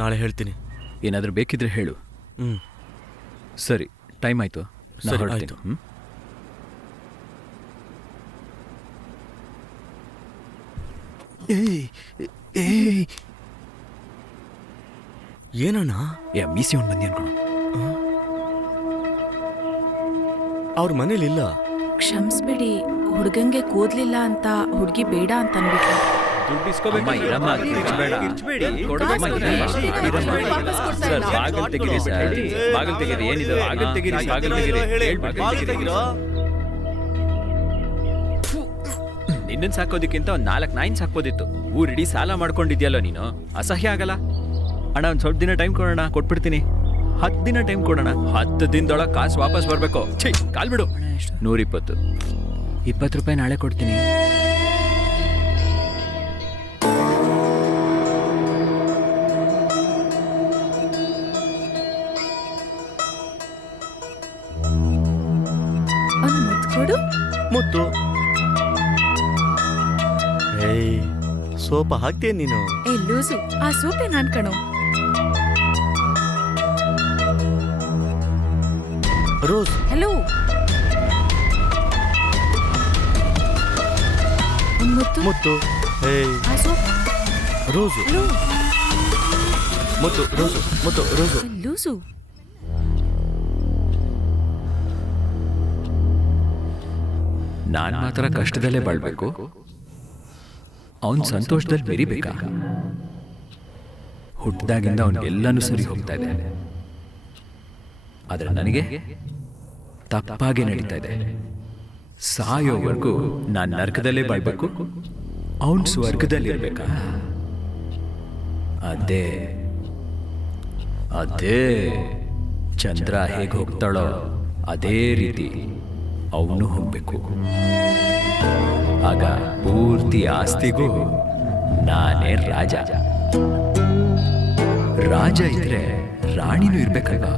ನಾಳೆ ಹೇಳ್ತೀನಿ. ಏನಾದರೂ ಬೇಕಿದ್ರೆ ಹೇಳು. ಹ್ಞೂ ಸರಿ, ಟೈಮ್ ಆಯಿತು. ಸರಿ, ಹೊರಡ್ತೀನಿ. ಆಯ್ತು. ಹ್ಮ್? ಏನಣ್ಣ? ಮೀಸಿ ಅವ್ನು ಬಂದಿ ಅನ್ಕೊಂಡು. ಅವ್ರ ಮನೇಲಿಲ್ಲ. ಕ್ಷಮಿಸ್ಬಿಡಿ, ಹುಡುಗಂಗೆ ಕೂದ್ಲಿಲ್ಲ ಅಂತ ಹುಡುಗಿ ಬೇಡ ಅಂತ ಅನ್ಬಿಟ್ರು. ದುಡ್ಡು ಇಸ್ಕೋಬೇಕು. ಅಮ್ಮ, ಇರಮ್ಮ, ಕಿರ್ಚ್ಬೇಡ. ಕೊಡಬೇಡಿ. ಕಾಸು ಕೊಡಿ, ಇರಮ್ಮ. ವಾಪಸ್ ಕೊಡ್ತಾ ಸರ್, ಇಲ್ಲ. ಬಾಗಿಲು ತೆಗೀರಿ ಸರ್. ಬಾಗಿಲು ತೆಗೀರಿ. ಏನಿದೆ? ಬಾಗಿಲು ತೆಗೀರಿ. ಬಾಗಿಲು ತೆಗೀರಿ. ಬಾಗಿಲು ತೆಗೀರಿ. ನಿನ್ನನ್ ಸಾಕೋದಕ್ಕಿಂತ ಒಂದು 4 ನಾಯಿನ್ ಸಾಕ್ಬೋದಿತ್ತು. ಊರಿಡೀ ಸಾಲ ಮಾಡ್ಕೊಂಡಿದ್ಯಲ್ಲೋ ನೀನು. ಅಸಹ್ಯ ಆಗಲ್ಲ? ಅಣ್ಣ ಒಂದು ಸ್ವಲ್ಪ ದಿನ ಟೈಮ್ ಕೊಡೋಣ, ಕೊಟ್ಬಿಡ್ತೀನಿ. 10 ದಿನ ಟೈಮ್ ಕೊಡೋಣ. 10 ದಿನದೊಳಗೆ ಕಾಸು ವಾಪಸ್ ಬರಬೇಕು. ಛೀ, ಕಾಲ್ ಬಿಡು. 120. 20 ರೂಪಾಯಿ ನಾಳೆ ಕೊಡ್ತೀನಿ. ಒಂದ್ ಮುತ್ತು ಕೊಡು. ಮುತ್ತು. ಏಯ್, ಸೋಪ ಹಾಕ್ತೀಯ ನೀನು? ಏ ಲೂಸು, ಆ ಸೂಪೆ ನಾನ್ ಕಣೋ. ರೋಸ್. ಹಲೋ, ಒಂದ್ ಮುತ್ತು. ಮುತ್ತು. ಏಯ್, ಆ ಸೂಪ್. ರೋಸು. ಹಲೋ, ಮುತ್ತು, ರೋಸು, ಮುತ್ತು, ರೋಸು. ಏ ಲೂಸು. ನಾನು ಮಾತ್ರ ಕಷ್ಟದಲ್ಲೇ ಬಾಳ್ಬೇಕು, ಅವನ್ ಸಂತೋಷದಲ್ಲಿ ಮೆರಿಬೇಕಾ? ಹುಟ್ಟಿದಾಗಿಂದ ಅವನಿಗೆಲ್ಲನೂ ಸರಿ ಹೋಗ್ತಾ ಇದೆ, ಆದ್ರೆ ನನಗೆ ತಪ್ಪಾಗಿ ನಡೀತಾ ಇದೆ. ಸಾಯೋವರೆಗೂ ನಾನು ನರಕದಲ್ಲೇ ಬಾಳ್ಬೇಕು, ಅವನ್ ಸ್ವರ್ಗದಲ್ಲಿರ್ಬೇಕಾ? ಅದೇ ಅದೇ ಚಂದ್ರ ಹೇಗೆ ಹೋಗ್ತಾಳೋ ಅದೇ ರೀತಿ ಅವನು ಹೋಗ್ಬೇಕು. ಆಗ ಪೂರ್ತಿ ಆಸ್ತಿಗೂ ನಾನೇ ರಾಜ. ರಾಜ ಇದ್ರೆ ರಾಣಿನೂ ಇರ್ಬೇಕಲ್ವಾ?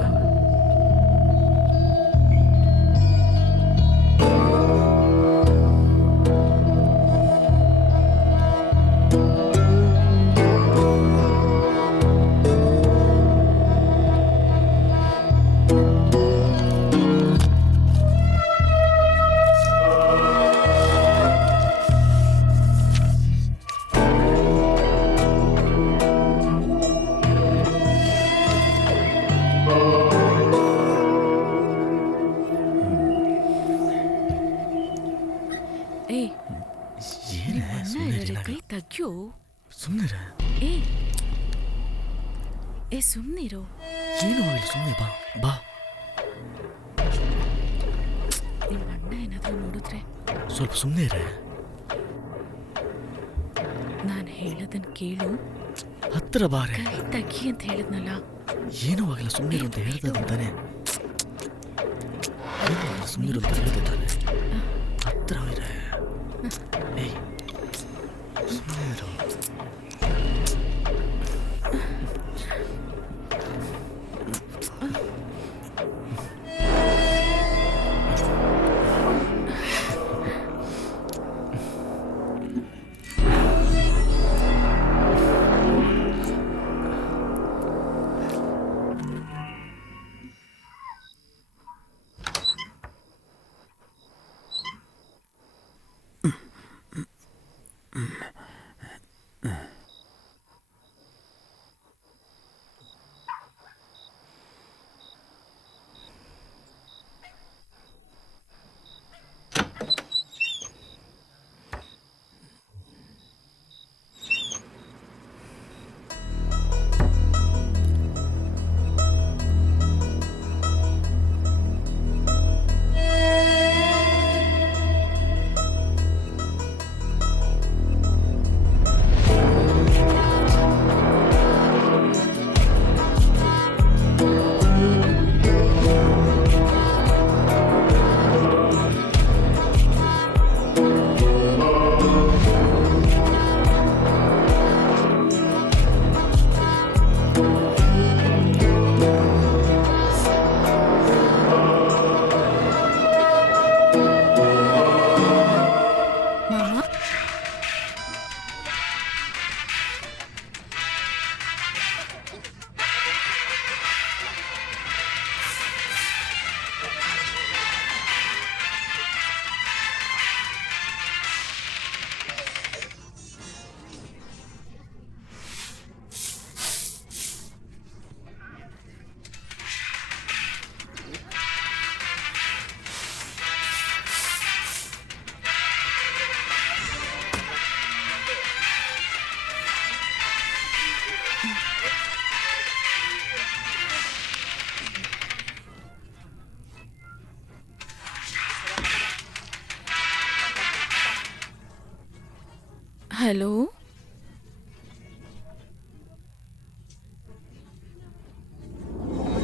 ಏ, ಕೈ ತಗ್ಯೋ. ಸುಮ್ಮನೆ ಏ ಏ ಸುಮ್ನಿರೋ. ಏನು ಆಗಿಲ್ಲ, ಸುಮ್ಮನೆ ಬಾ ಬಾ. ನಿಮ್ಮ ಅಣ್ಣ ಏನಾದ್ರೂ ನೋಡಿದ್ರೆ? ಸ್ವಲ್ಪ ಸುಮ್ಮನೆ ಇರೇ. ನಾನು ಹೇಳೋದನ್ನ ಕೇಳು. ಹತ್ತಿರ ಬಾರೆ. ಕೈ ತಗ್ಗಿ ಅಂತ ಹೇಳಿದ್ನಲ್ಲ. ಏನೂ ಆಗಿಲ್ಲ, ಸುಮ್ಮನೆ ಇರು ಅಂತ ಹೇಳ್ದಂತಾನೆ. ಸುಮ್ಮನೆ ಇರು ಅಂತ ಹೇಳ್ದೆ ತಾನೆ. ಹತ್ತಿರ ಇರೇ. ಏಯ್, ಸುಮ್ಮನೆ ಇರು. ಹಲೋ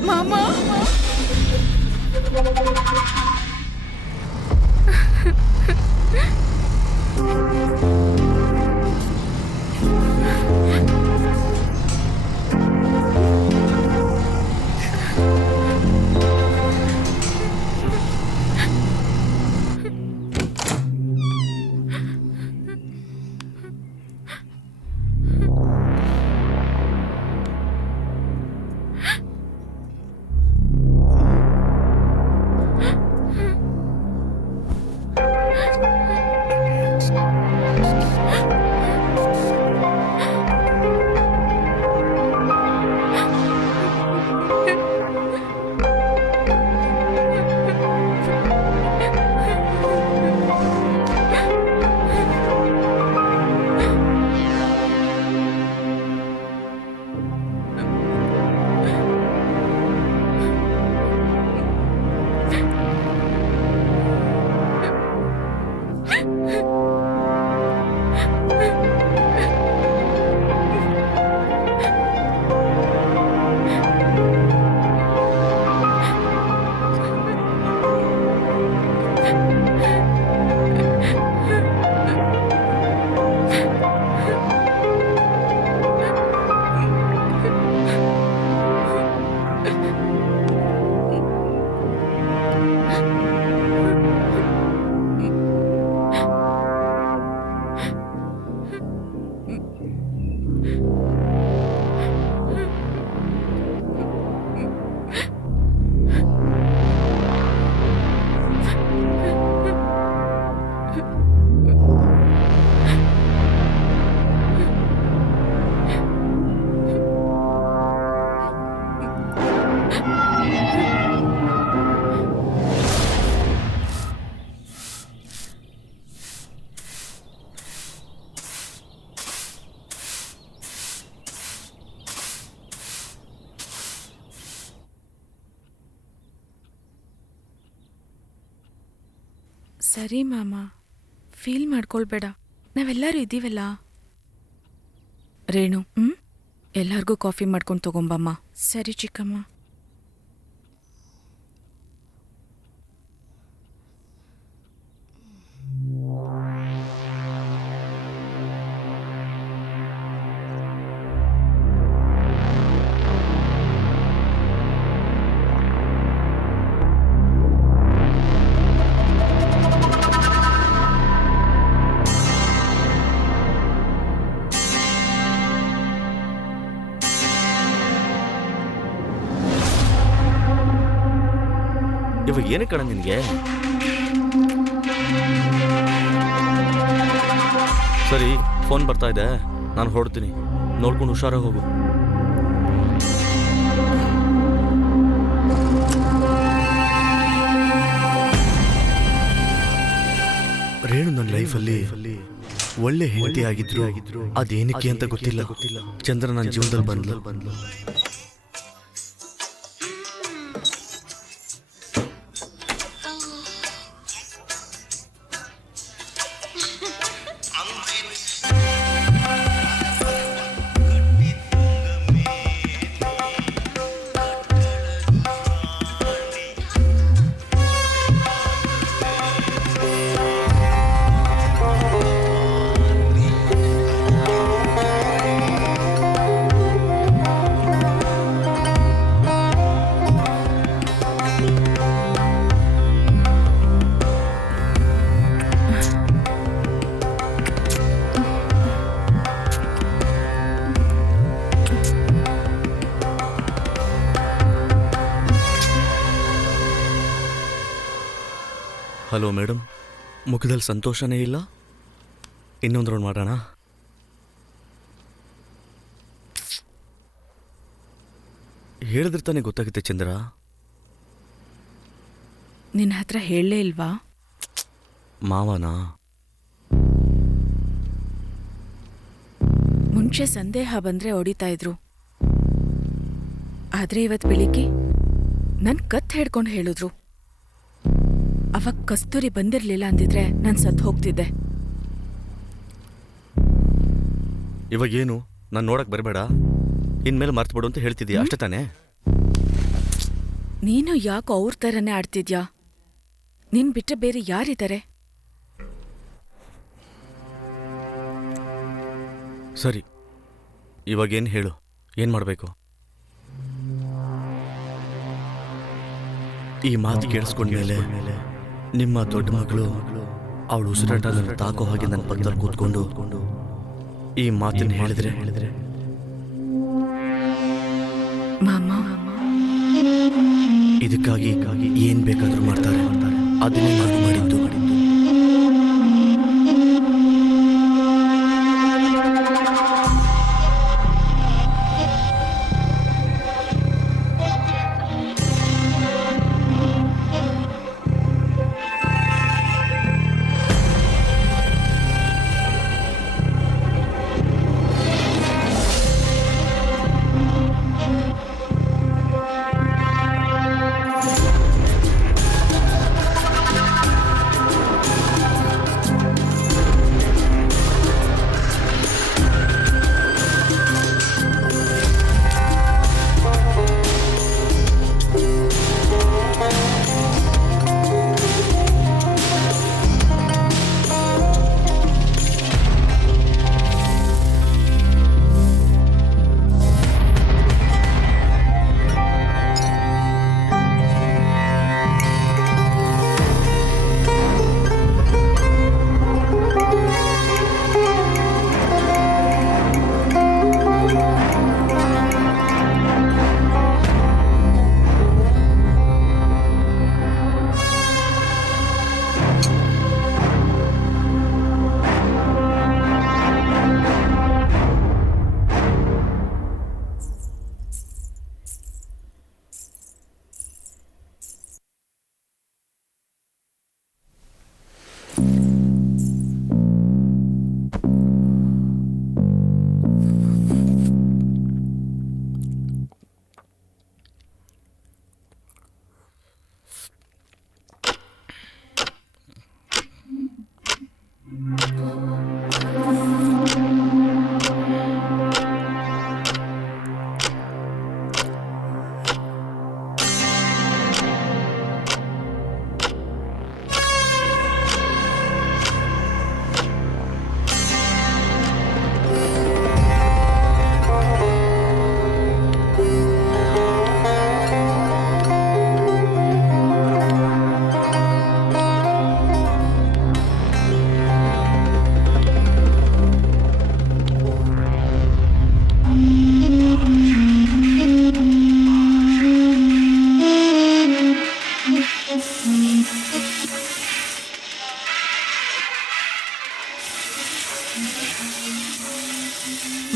ಮಾಮಾ ಸರಿ ಮಾಮ, ಫೀಲ್ ಮಾಡ್ಕೊಳ್ಬೇಡ, ನಾವೆಲ್ಲರೂ ಇದ್ದೀವಲ್ಲ. ರೇಣು, ಎಲ್ಲರಿಗೂ ಕಾಫಿ ಮಾಡ್ಕೊಂಡು ತಗೊಂಬಮ್ಮ. ಸರಿ ಚಿಕ್ಕಮ್ಮ. ಇವಾಗ ಏನು ಕಣ ನಿನಗೆ? ಸರಿ, ಫೋನ್ ಬರ್ತಾ ಇದೆ, ನಾನು ಹೊರಡ್ತೀನಿ. ನೋಡ್ಕೊಂಡು ಹುಷಾರಾಗಿ ಹೋಗು. ರೇಣು ನನ್ನ ಲೈಫಲ್ಲಿ ಒಳ್ಳೆ ಹೆಂಡತಿ ಆಗಿದ್ರು ಅದೇನಕ್ಕೆ ಅಂತ ಗೊತ್ತಿಲ್ಲ. ಚಂದ್ರ ನನ್ನ ಜೀವನದಲ್ಲಿ ಬಂದ್ಲು. ಹಲೋ ಮೇಡಮ್, ಮುಖದಲ್ಲಿ ಸಂತೋಷನೇ ಇಲ್ಲ. ಇನ್ನೊಂದು ರೌಂಡ್ ಮಾಡೋಣ. ಹೇಳಿದ್ರೆ ತಾನೇ ಗೊತ್ತಾಗುತ್ತೆ ಚಂದ್ರ. ನಿನ್ನ ಹತ್ರ ಹೇಳಲೇ ಇಲ್ವಾ? ಮಾವನಾ? ಮುಂಚೆ ಸಂದೇಹ ಬಂದ್ರೆ ಹೊಡಿತಾ ಇದ್ರು, ಆದ್ರೆ ಇವತ್ತು ಬೆಳಿಗ್ಗೆ ನನ್ ಕತ್ ಹಿಡ್ಕೊಂಡು ಹೇಳಿದ್ರು. ಅವಾಗ ಕಸ್ತೂರಿ ಬಂದಿರ್ಲಿಲ್ಲ ಅಂದಿದ್ರೆ ನಾನು ಸತ್ತು ಹೋಗ್ತಿದ್ದೆ. ಇವಾಗೇನು ನಾನು ನೋಡಕ್ ಬರಬೇಡ, ಇನ್ಮೇಲೆ ಮರ್ತು ಬಿಡು ಅಂತ ಹೇಳ್ತಿದ್ಯಾ, ಅಷ್ಟೇ ತಾನೇ? ನೀನು ಯಾಕೋ ಅವ್ರ ಥರನೇ ಆಡ್ತಿದ್ಯಾ? ನಿನ್ ಬಿಟ್ರೆ ಬೇರೆ ಯಾರಿದ್ದಾರೆ? ಸರಿ, ಇವಾಗೇನು ಹೇಳು, ಏನು ಮಾಡಬೇಕು? ಈ ಮಾತು ಕೇಳಿಸ್ಕೊಂಡ್ಮೇಲೆ ನಿಮ್ಮ ದೊಡ್ಡ ಮಗಳು ಅವಳು ಉಸಿರಾಟ ನನ್ನ ತಾಕೋ ಹಾಗೆ ನನ್ನ ಪಕ್ಕದಲ್ಲಿ ಕೂತ್ಕೊಂಡು ಈ ಮಾತನ್ನು ಹೇಳಿದ್ರೆ ಮಾಮ, ಇದಕ್ಕಾಗಿ ಏನ್ ಬೇಕಾದ್ರೂ ಮಾಡ್ತಾರೆ, ಅದನ್ನೇ ನಾನು ಮಾಡಿದ್ದು.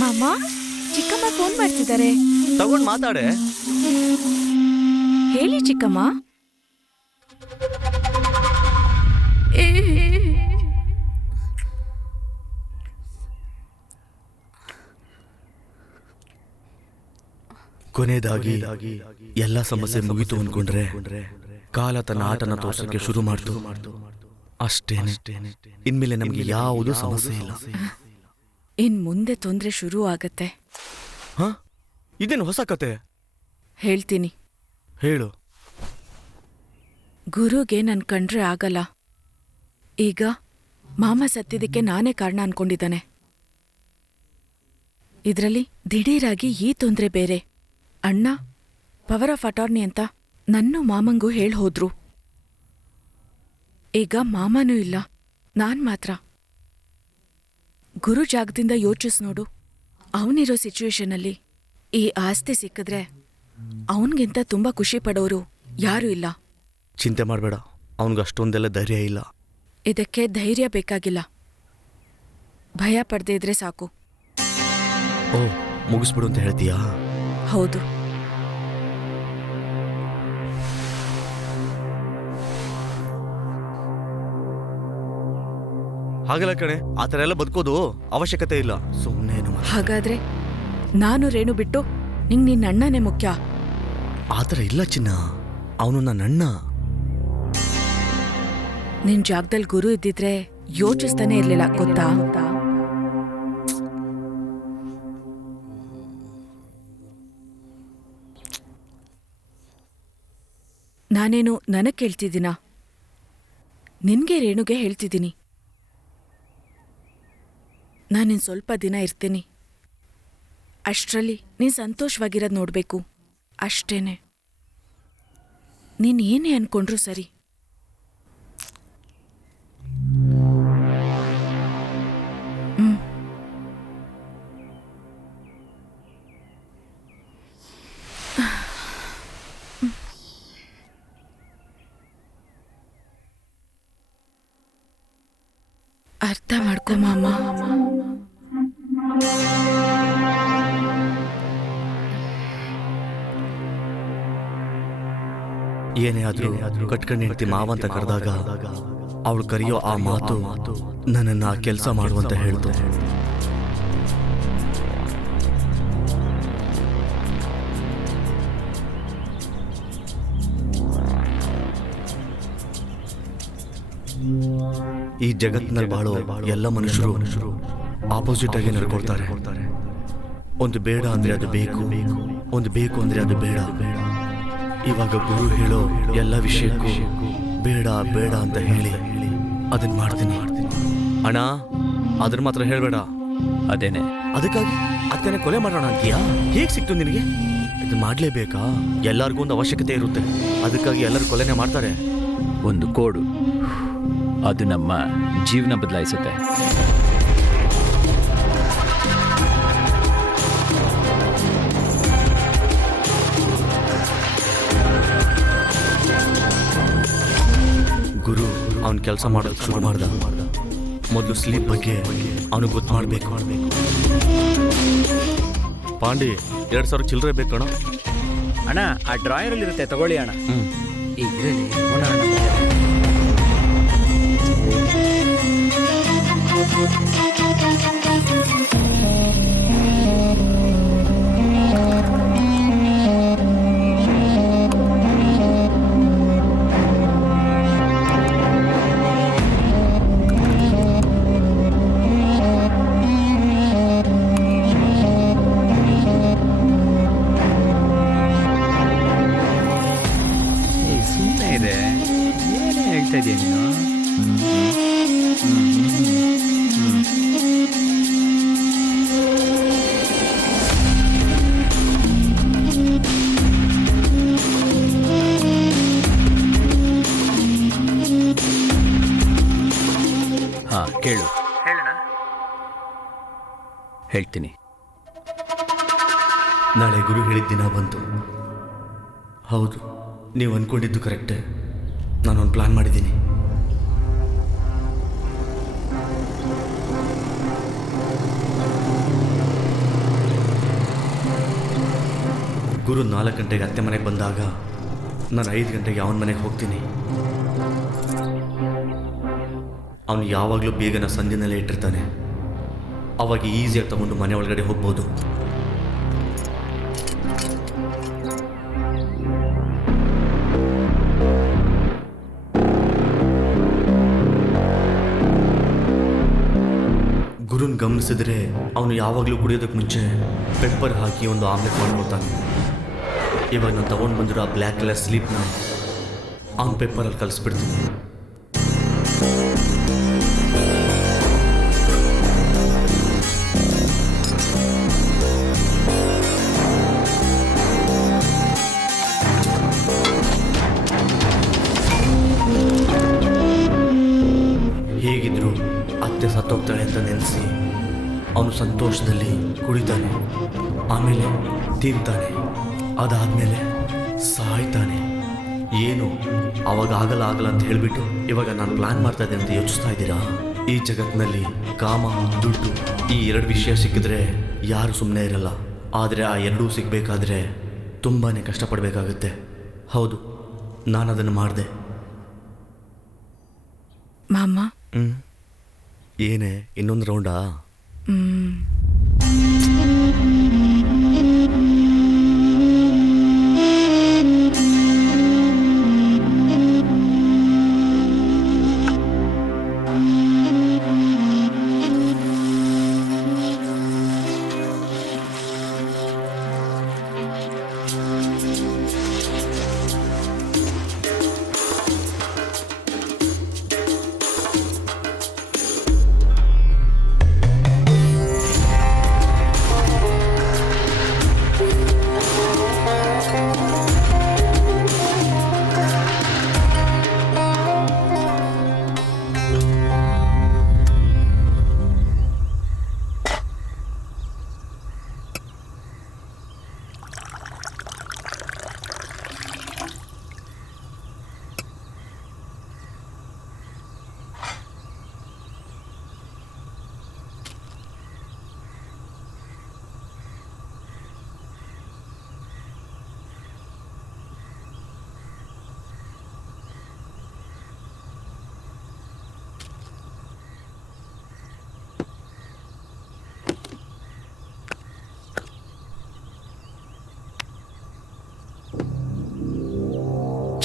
ಮಾಮ, ಚಿಕ್ಕಮ್ಮ ಫೋನ್ ಮಾಡ್ತಿದ್ದಾರೆ. ತಗೊಂಡ್ ಮಾತಾಡೆ. ಹೇಳಿ ಚಿಕ್ಕಮ್ಮ. ಕೊನೆಯದಾಗಿ ಎಲ್ಲ ಸಮಸ್ಯೆ ಮುಗಿತು ಅನ್ಕೊಂಡ್ರೆ ಕಾಲ ತನ್ನ ಆಟನ ತೋರ್ಸಕ್ಕೆ ಶುರು ಮಾಡ್ತು. ಅಷ್ಟೇನೆ, ಇನ್ಮೇಲೆ ನಮ್ಗೆ ಯಾವುದೂ ಸಮಸ್ಯೆ ಇಲ್ಲ. ಇನ್ ಮುಂದೆ ತೊಂದ್ರೆ ಶುರು ಆಗತ್ತೆ. ಹ? ಇದೇನು ಹೊಸ ಕತೆ? ಹೇಳ್ತೀನಿ, ಹೇಳು. ಗುರುಗೆ ನನ್ ಕಂಡ್ರೆ ಆಗಲ್ಲ. ಈಗ ಮಾಮ ಸತ್ತಿದ್ದಕ್ಕೆ ನಾನೇ ಕಾರಣ ಅನ್ಕೊಂಡಿದ್ದಾನೆ. ಇದ್ರಲ್ಲಿ ದಿಢೀರಾಗಿ ಈ ತೊಂದ್ರೆ ಬೇರೆ. ಅಣ್ಣ ಪವರ್ ಆಫ್ ಅಟಾರ್ನಿ ಅಂತ ನನ್ನೂ ಮಾಮಂಗೂ ಹೇಳ್ಹೋದ್ರು. ಈಗ ಮಾಮನೂ ಇಲ್ಲ, ನಾನ್ ಮಾತ್ರ. ಗುರು ಜಾಗದಿಂದ ಯೋಚಿಸ್ ನೋಡು. ಅವನಿರೋ ಸಿಚುವೇಶನಲ್ಲಿ ಈ ಆಸ್ತಿ ಸಿಕ್ಕಿದ್ರೆ ಅವನ್ಗಿಂತ ತುಂಬಾ ಖುಷಿ ಪಡೋರು ಯಾರೂ ಇಲ್ಲ. ಚಿಂತೆ ಮಾಡಬೇಡ, ಅವನಿಗೆ ಅಷ್ಟೊಂದೆಲ್ಲ ಧೈರ್ಯ ಇಲ್ಲ. ಇದಕ್ಕೆ ಧೈರ್ಯ ಬೇಕಾಗಿಲ್ಲ, ಭಯ ಪಡ್ದೇ ಇದ್ರೆ ಸಾಕು. ಓ, ಮುಗಿಸ್ಬಿಡು ಅಂತ ಹೇಳ್ತೀಯಾ? ಹೌದು. ಹಾಗಲ್ಲ ಕಣೆ, ಆ ಥರ ಎಲ್ಲ ಬದುಕೋದು ಅವಶ್ಯಕತೆ ಇಲ್ಲ. ಸುಮ್ಮನೆ ಹಾಗಾದ್ರೆ ನಾನು ರೇಣು ಬಿಟ್ಟು ನಿಂಗ್ ನಿನ್ನ ಅಣ್ಣನೇ ಮುಖ್ಯ? ಆ ಥರ ಇಲ್ಲ ಚಿನ್ನ, ಅವನು ನನ್ನ ಅಣ್ಣ. ನಿನ್ ಜಾಗದಲ್ಲಿ ಗುರು ಇದ್ದಿದ್ರೆ ಯೋಚಿಸ್ತಾನೆ ಇರ್ಲಿಲ್ಲ, ಗೊತ್ತಾ? ನಾನೇನು ನನಗ್ ಕೇಳ್ತಿದ್ದೀನಾ? ನಿನ್ಗೆ ರೇಣುಗೆ ಹೇಳ್ತಿದ್ದೀನಿ. ನಾನಿನ್ ಸ್ವಲ್ಪ ದಿನ ಇರ್ತೀನಿ. ಅಷ್ಟ್ರಲ್ಲಿ ನೀನ್ ಸಂತೋಷವಾಗಿರೋದ್ ನೋಡ್ಬೇಕು ಅಷ್ಟೇನೆ. ನೀನ್ ಏನೇ ಅನ್ಕೊಂಡ್ರು ಸರಿ. ಅರ್ಥ ಮಾಡ್ಕೊ ಮಾಮ. ಏನೇ ಆದ್ರೂ ಕಟ್ಕೊಂಡು ಹೆಂಡ್ತಿ ಮಾವ ಅಂತ ಕರೆದಾಗ ಅವಳು ಕರೆಯೋ ಆ ಮಾತು ನನ್ನನ್ನು ಆ ಕೆಲಸ ಮಾಡುವಂತ ಹೇಳ್ತು. ಈ ಜಗತ್ತಿನಲ್ಲಿ ಬಾಳೋ ಎಲ್ಲ ಮನುಷ್ಯರು ಆಪೋಸಿಟ್ ಆಗಿ ನಡ್ಕೊಳ್ತಾರೆ. ಒಂದು ಬೇಡ ಅಂದ್ರೆ ಅದು ಬೇಕು, ಒಂದು ಬೇಕು ಅಂದ್ರೆ ಅದು ಬೇಡ. ಇವಾಗ ಗುರು ಹೇಳೋ ಎಲ್ಲ ವಿಷಯಕ್ಕೂ ಬೇಡ ಬೇಡ ಅಂತ ಹೇಳಿ ಅದನ್ನ ಮಾಡ್ತೀನಿ. ಅಣ್ಣ ಅದ್ರ ಮಾತ್ರ ಹೇಳ್ಬೇಡ. ಅದೇನೆ. ಅದಕ್ಕಾಗಿ ಅತ್ತನೆ ಕೊಲೆ ಮಾಡೋಣ ಅಂತೀಯಾ? ಹೇಗ್ ಸಿಕ್ತು ನಿನಗೆ? ಇದು ಮಾಡ್ಲೇಬೇಕಾ? ಎಲ್ಲರಿಗೂ ಒಂದು ಅವಶ್ಯಕತೆ ಇರುತ್ತೆ, ಅದಕ್ಕಾಗಿ ಎಲ್ಲರೂ ಕೊಲೆನೇ ಮಾಡ್ತಾರೆ. ಒಂದು ಕೋಡು, ಅದು ನಮ್ಮ ಜೀವನ ಬದಲಾಯಿಸುತ್ತೆ. ಗುರು ಅವನ್ ಕೆಲಸ ಮಾಡೋದು ಶುರು ಮಾಡ್ದ. ಮೊದಲು ಸ್ಲೀಪ್ ಬಗ್ಗೆ ಅವನು ಗೊತ್ತು ಮಾಡ್ಬೇಕು. ಪಾಂಡಿ 2,000 ಚಿಲ್ಲರೆ ಬೇಕಣ? ಅಣ್ಣ ಆ ಡ್ರಾಯರಲ್ಲಿ ಇರುತ್ತೆ, ತಗೊಳ್ಳಿ ಅಣ್ಣ. ಇದ್ರಲ್ಲಿ ಸುಮ್ಮನೆ ಇದೆ. ಏನೇ ಹೇಳ್ತಾ ಇದೀಯ ನೀನು? ಹಾ, ಕೇಳು. ಹೇಳೋಣ. ಹೇಳ್ತೀನಿ. ನಾಳೆ ಗುರು ಹೇಳಿದ ದಿನ ಬಂತು. ಹೌದು, ನೀವು ಅಂದ್ಕೊಂಡಿದ್ದು ಕರೆಕ್ಟೇ. ನಾನೊಂದು ಪ್ಲಾನ್ ಮಾಡಿದ್ದೀನಿ. ಗುರು 4 ಗಂಟೆಗೆ ಅತ್ತೆ ಮನೆಗೆ ಬಂದಾಗ ನಾನು 5 ಗಂಟೆಗೆ ಅವನ ಮನೆಗೆ ಹೋಗ್ತೀನಿ. ಅವನು ಯಾವಾಗಲೂ ಬೇಗನ ಸಂಧಿನಲ್ಲೇ ಇಟ್ಟಿರ್ತಾನೆ. ಅವಾಗ ಈಸಿಯಾಗಿ ತಗೊಂಡು ಮನೆ ಒಳಗಡೆ ಹೋಗ್ಬೋದು. ಗುರುನ್ ಗಮನಿಸಿದ್ರೆ ಅವನು ಯಾವಾಗಲೂ ಕುಡಿಯೋದಕ್ಕೆ ಮುಂಚೆ ಪೆಪ್ಪರ್ ಹಾಕಿ ಒಂದು ಆಮ್ಲೆಟ್ ಮಾಡ್ಕೊಳ್ತಾನೆ. ಇವಾಗ ನಾನು ತಗೊಂಡು ಬಂದಿರೋ ಆ ಬ್ಲ್ಯಾಕ್ ಕಲರ್ ಸ್ಲೀಪ್ನ ಅವನ ಪೆಪ್ಪರಲ್ಲಿ ಕಲಿಸ್ಬಿಡ್ತೀನಿ. ಹೇಗಿದ್ರು ಅತ್ತೆ ಸತ್ತೋಗ್ತಾಳೆ ಅಂತ ನೆನೆಸಿ ಅವನು ಸಂತೋಷದಲ್ಲಿ ಕುಡಿತಾನೆ, ಆಮೇಲೆ ತಿಂತಾನೆ, ಅದಾದಮೇಲೆ ಸಾಯ್ತಾನೆ. ಏನು ಅವಾಗ ಆಗಲ್ಲ ಅಂತ ಹೇಳಿಬಿಟ್ಟು ಇವಾಗ ನಾನು ಪ್ಲಾನ್ ಮಾಡ್ತಾ ಇದ್ದೆ ಅಂತ ಯೋಚಿಸ್ತಾ ಇದ್ದೀರಾ? ಈ ಜಗತ್ತಿನಲ್ಲಿ ಕಾಮ, ದುಡ್ಡು ಈ 2 ವಿಷಯ ಸಿಕ್ಕಿದ್ರೆ ಯಾರು ಸುಮ್ಮನೆ ಇರಲ್ಲ. ಆದರೆ ಆ 2 ಸಿಗಬೇಕಾದ್ರೆ ತುಂಬಾ ಕಷ್ಟಪಡಬೇಕಾಗುತ್ತೆ. ಹೌದು, ನಾನು ಅದನ್ನು ಮಾಡಿದೆ. ಮಾಮ. ಏನೇ ಇನ್ನೊಂದು ರೌಂಡಾ?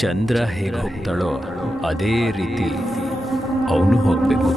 ಚಂದ್ರ ಹೇಗೆ ಹೋಗ್ತಾಳೋ ಅದೇ ರೀತಿ ಅವನು ಹೋಗ್ಬೇಕು.